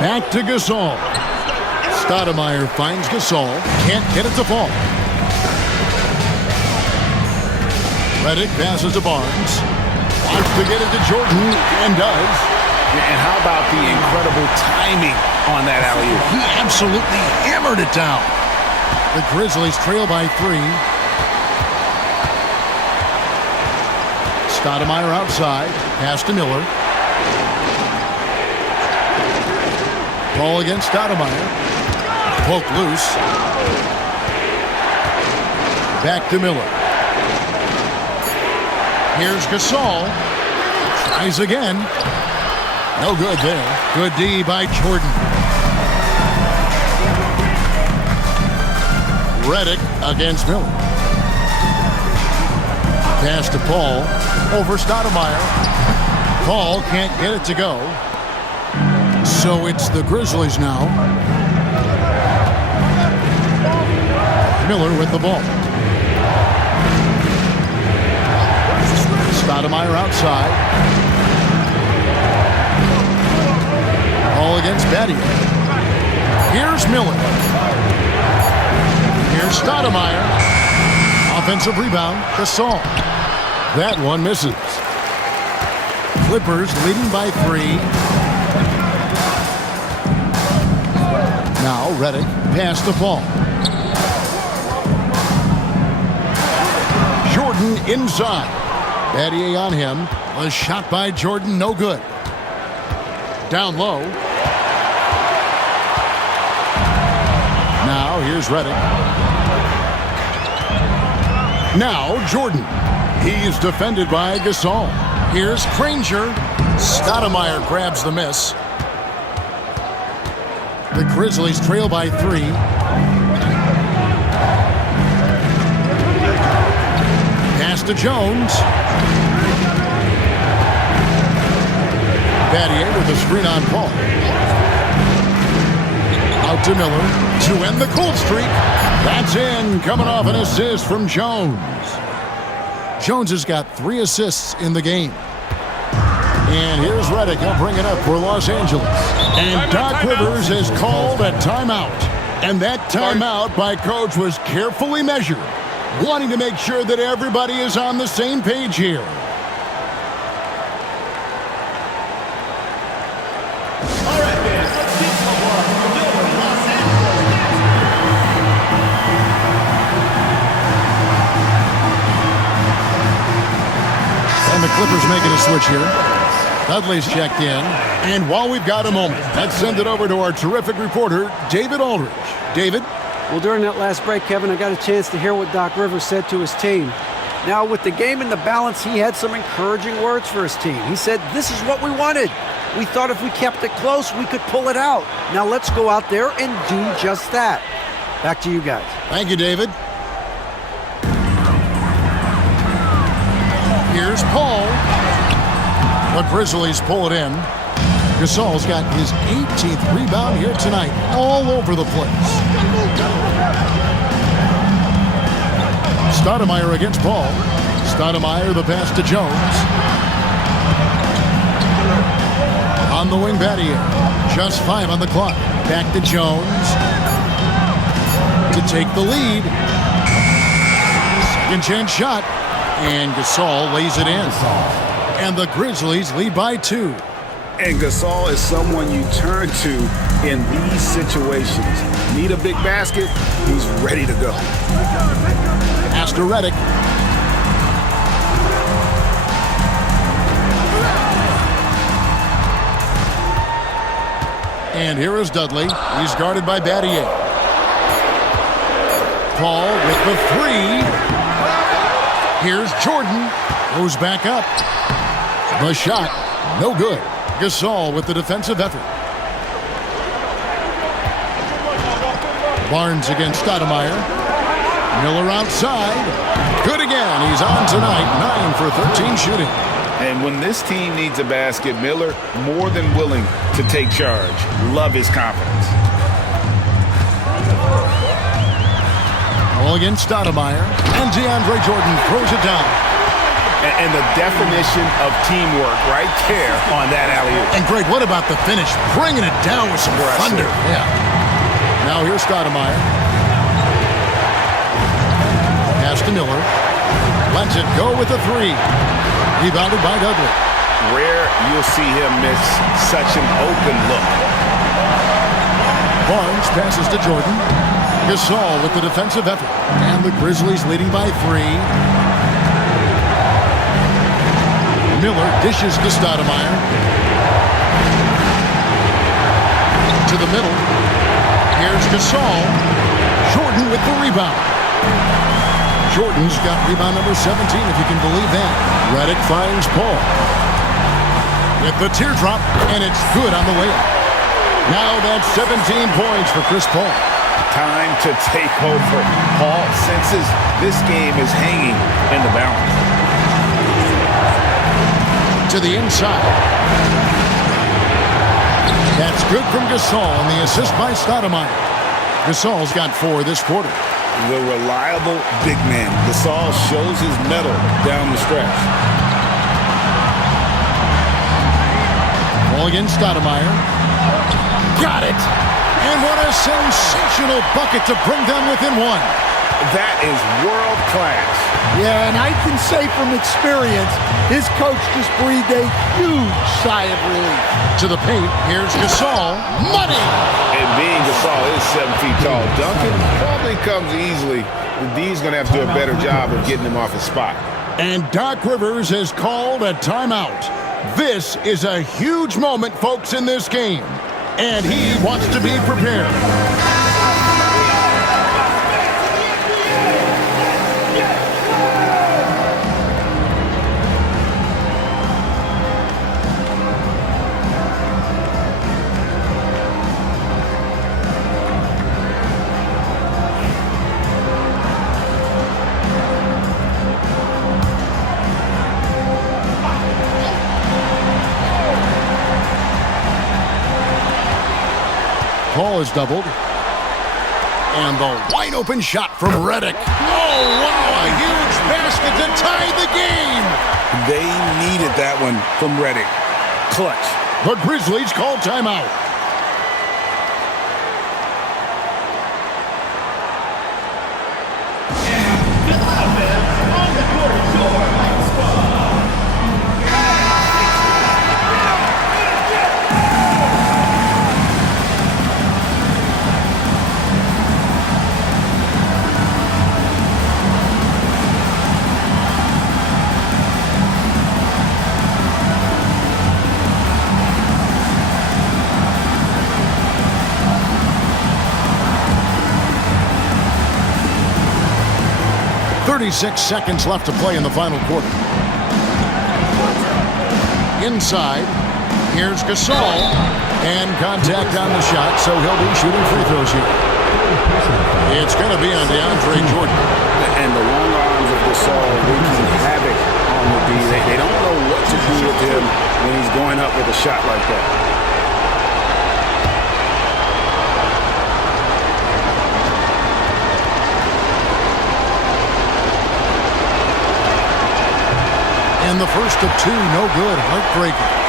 Back to Gasol. Stoudemire finds Gasol. Can't get it to fall. Reddick passes to Barnes. Wants to get it to Jordan, and does. And how about the incredible timing on that alley-oop? He absolutely hammered it down. The Grizzlies trail by 3. Stoudemire outside. Pass to Miller. Ball against Stoudemire. Poke loose. Back to Miller. Here's Gasol. Tries again. No good there. Good D by Jordan. Reddick against Miller. Pass to Paul. Over Stoudemire. Paul can't get it to go. So it's the Grizzlies now. Miller with the ball. Stoudemire outside. Ball against Battier. Here's Miller. Here's Stoudemire. Offensive rebound, Gasol. That one misses. Clippers leading by 3. Now Reddick pass to Paul. Jordan inside. Battier on him. A shot by Jordan, no good. Down low. Now here's Reddick. Now Jordan. He's defended by Gasol. Here's Granger. Stoudemire grabs the miss. The Grizzlies trail by 3. Pass to Jones. Battier with a screen on Paul. Out to Miller to end the cold streak. That's in, coming off an assist from Jones. Jones has got 3 assists in the game. And here's Reddick. He'll bring it up for Los Angeles. And Doc Rivers has called a timeout. And that timeout by Coach was carefully measured, wanting to make sure that everybody is on the same page here. All right, man, let's get some more from your Los Angeles. And the Clippers making a switch here. Dudley's checked in. And while we've got a moment, let's send it over to our terrific reporter, David Aldridge. David? Well, during that last break, Kevin, I got a chance to hear what Doc Rivers said to his team. Now, with the game in the balance, he had some encouraging words for his team. He said, this is what we wanted. We thought if we kept it close, we could pull it out. Now let's go out there and do just that. Back to you guys. Thank you, David. Here's Paul. The Grizzlies pull it in. Gasol's got his 18th rebound here tonight, all over the place. Stoudemire against Paul. Stoudemire, the pass to Jones. On the wing, Battier. Just 5 on the clock. Back to Jones. To take the lead. Second chance shot. And Gasol lays it in. And the Grizzlies lead by 2. And Gasol is someone you turn to in these situations. Need a big basket? He's ready to go. Pass to Reddick. And here is Dudley. He's guarded by Battier. Paul with the 3. Here's Jordan. Goes back up. The shot, no good. Gasol with the defensive effort. Barnes against Stoudemire. Miller outside. Good again. He's on tonight. 9 for 13 shooting. And when this team needs a basket, Miller more than willing to take charge. Love his confidence. Ball against Stoudemire. And DeAndre Jordan throws it down. And the definition of teamwork right there on that alley-oop. And Greg, what about the finish? Bringing it down with some thunder. Yeah. Now here's Stoudemire. Pass to Miller. Lets it go with a three. Rebounded by Dudley. Rare you'll see him miss such an open look. Barnes passes to Jordan. Gasol with the defensive effort. And the Grizzlies leading by 3. Miller dishes to Stoudemire. To the middle. Here's Gasol. Jordan with the rebound. Jordan's got rebound number 17, if you can believe that. Redick finds Paul. With the teardrop, and it's good on the layup. Now that's 17 points for Chris Paul. Time to take over. Paul senses this game is hanging in the balance. To the inside. That's good from Gasol, and the assist by Stoudemire. Gasol's got 4 this quarter. The reliable big man. Gasol shows his mettle down the stretch. Ball against Stoudemire. Got it! And what a sensational bucket to bring them within 1. That is world class. Yeah, and I can say from experience, his coach just breathed a huge sigh of relief. To the paint, here's Gasol. Money! And being Gasol is 7 feet tall. Duncan probably comes easily. The D's going to have to do a better job of getting him off his spot. And Doc Rivers has called a timeout. This is a huge moment, folks, in this game. And he wants to be prepared. Paul is doubled. And the wide open shot from Redick. Oh, wow, a huge basket to tie the game. They needed that one from Redick. Clutch. The Grizzlies call timeout. .36 seconds left to play in the final quarter. Inside, here's Gasol, and contact on the shot, so he'll be shooting free throws here. It's going to be on DeAndre Jordan. And the long arms of Gasol wreaking havoc on the D. They don't know what to do with him when he's going up with a shot like that. And the first of 2, no good. Heartbreaker.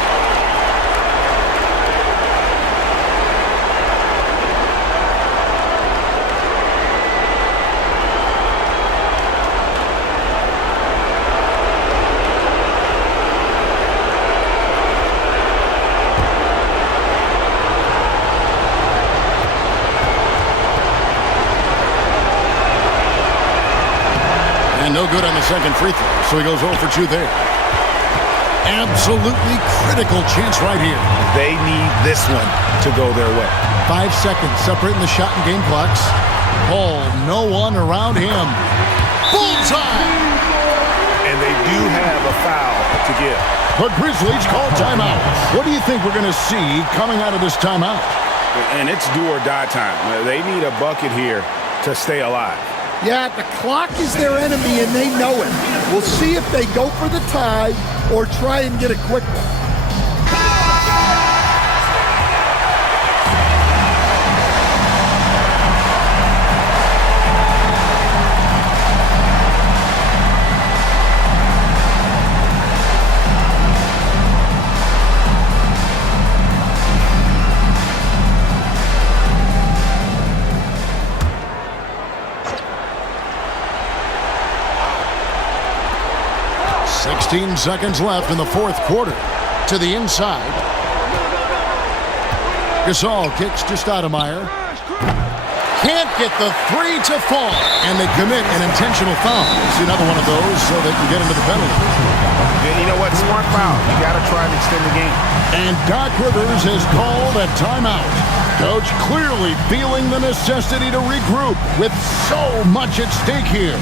And no good on the second free throw, so he goes 0 for 2 there. Absolutely critical chance right here. They need this one to go their way. 5 seconds separating the shot and game clocks. Paul, no one around him. Bullseye! And they do have a foul to give. The Grizzlies call timeout. What do you think we're going to see coming out of this timeout? And it's do or die time. They need a bucket here to stay alive. Yeah, the clock is their enemy, and they know it. We'll see if they go for the tie or try and get a quick one. Seconds left in the fourth quarter. To the inside. Gasol kicks to Stoudemire. Can't get the three to fall. And they commit an intentional foul. See another one of those so they can get into the penalty. And you know what? Smart foul. You got to try and extend the game. And Doc Rivers has called a timeout. Coach clearly feeling the necessity to regroup with so much at stake here.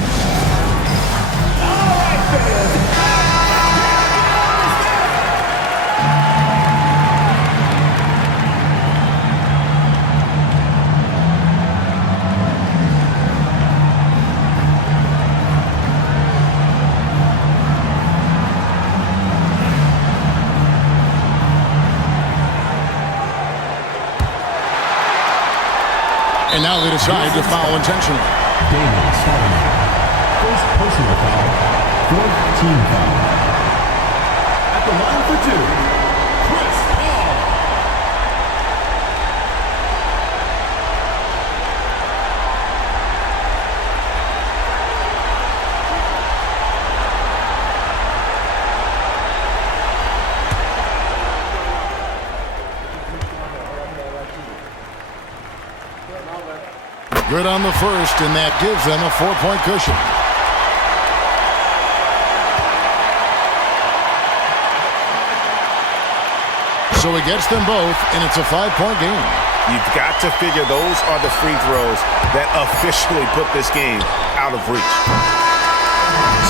And now they decide to foul intentionally. First personal foul, fourth team foul. At the line for two, Chris Paul. Good on the first, and that gives them a 4-point cushion. So he gets them both, and it's a 5-point game. You've got to figure those are the free throws that officially put this game out of reach.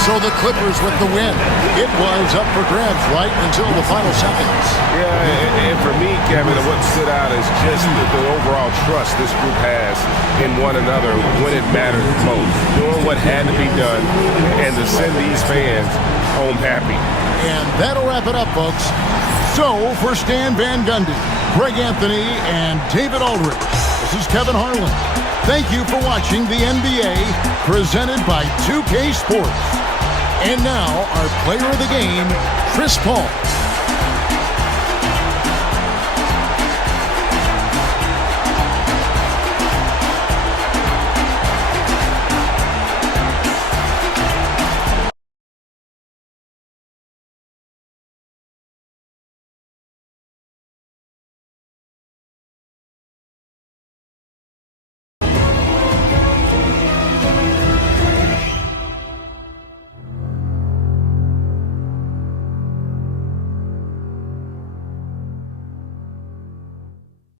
So the Clippers with the win. It was up for grabs right until the final seconds. Yeah, and for me, Kevin, what stood out is just the overall trust this group has in one another when it mattered most. Doing what had to be done and to send these fans home happy. And that'll wrap it up, folks. So for Stan Van Gundy, Greg Anthony, and David Aldridge, this is Kevin Harlan. Thank you for watching the NBA presented by 2K Sports. And now, our player of the game, Chris Paul.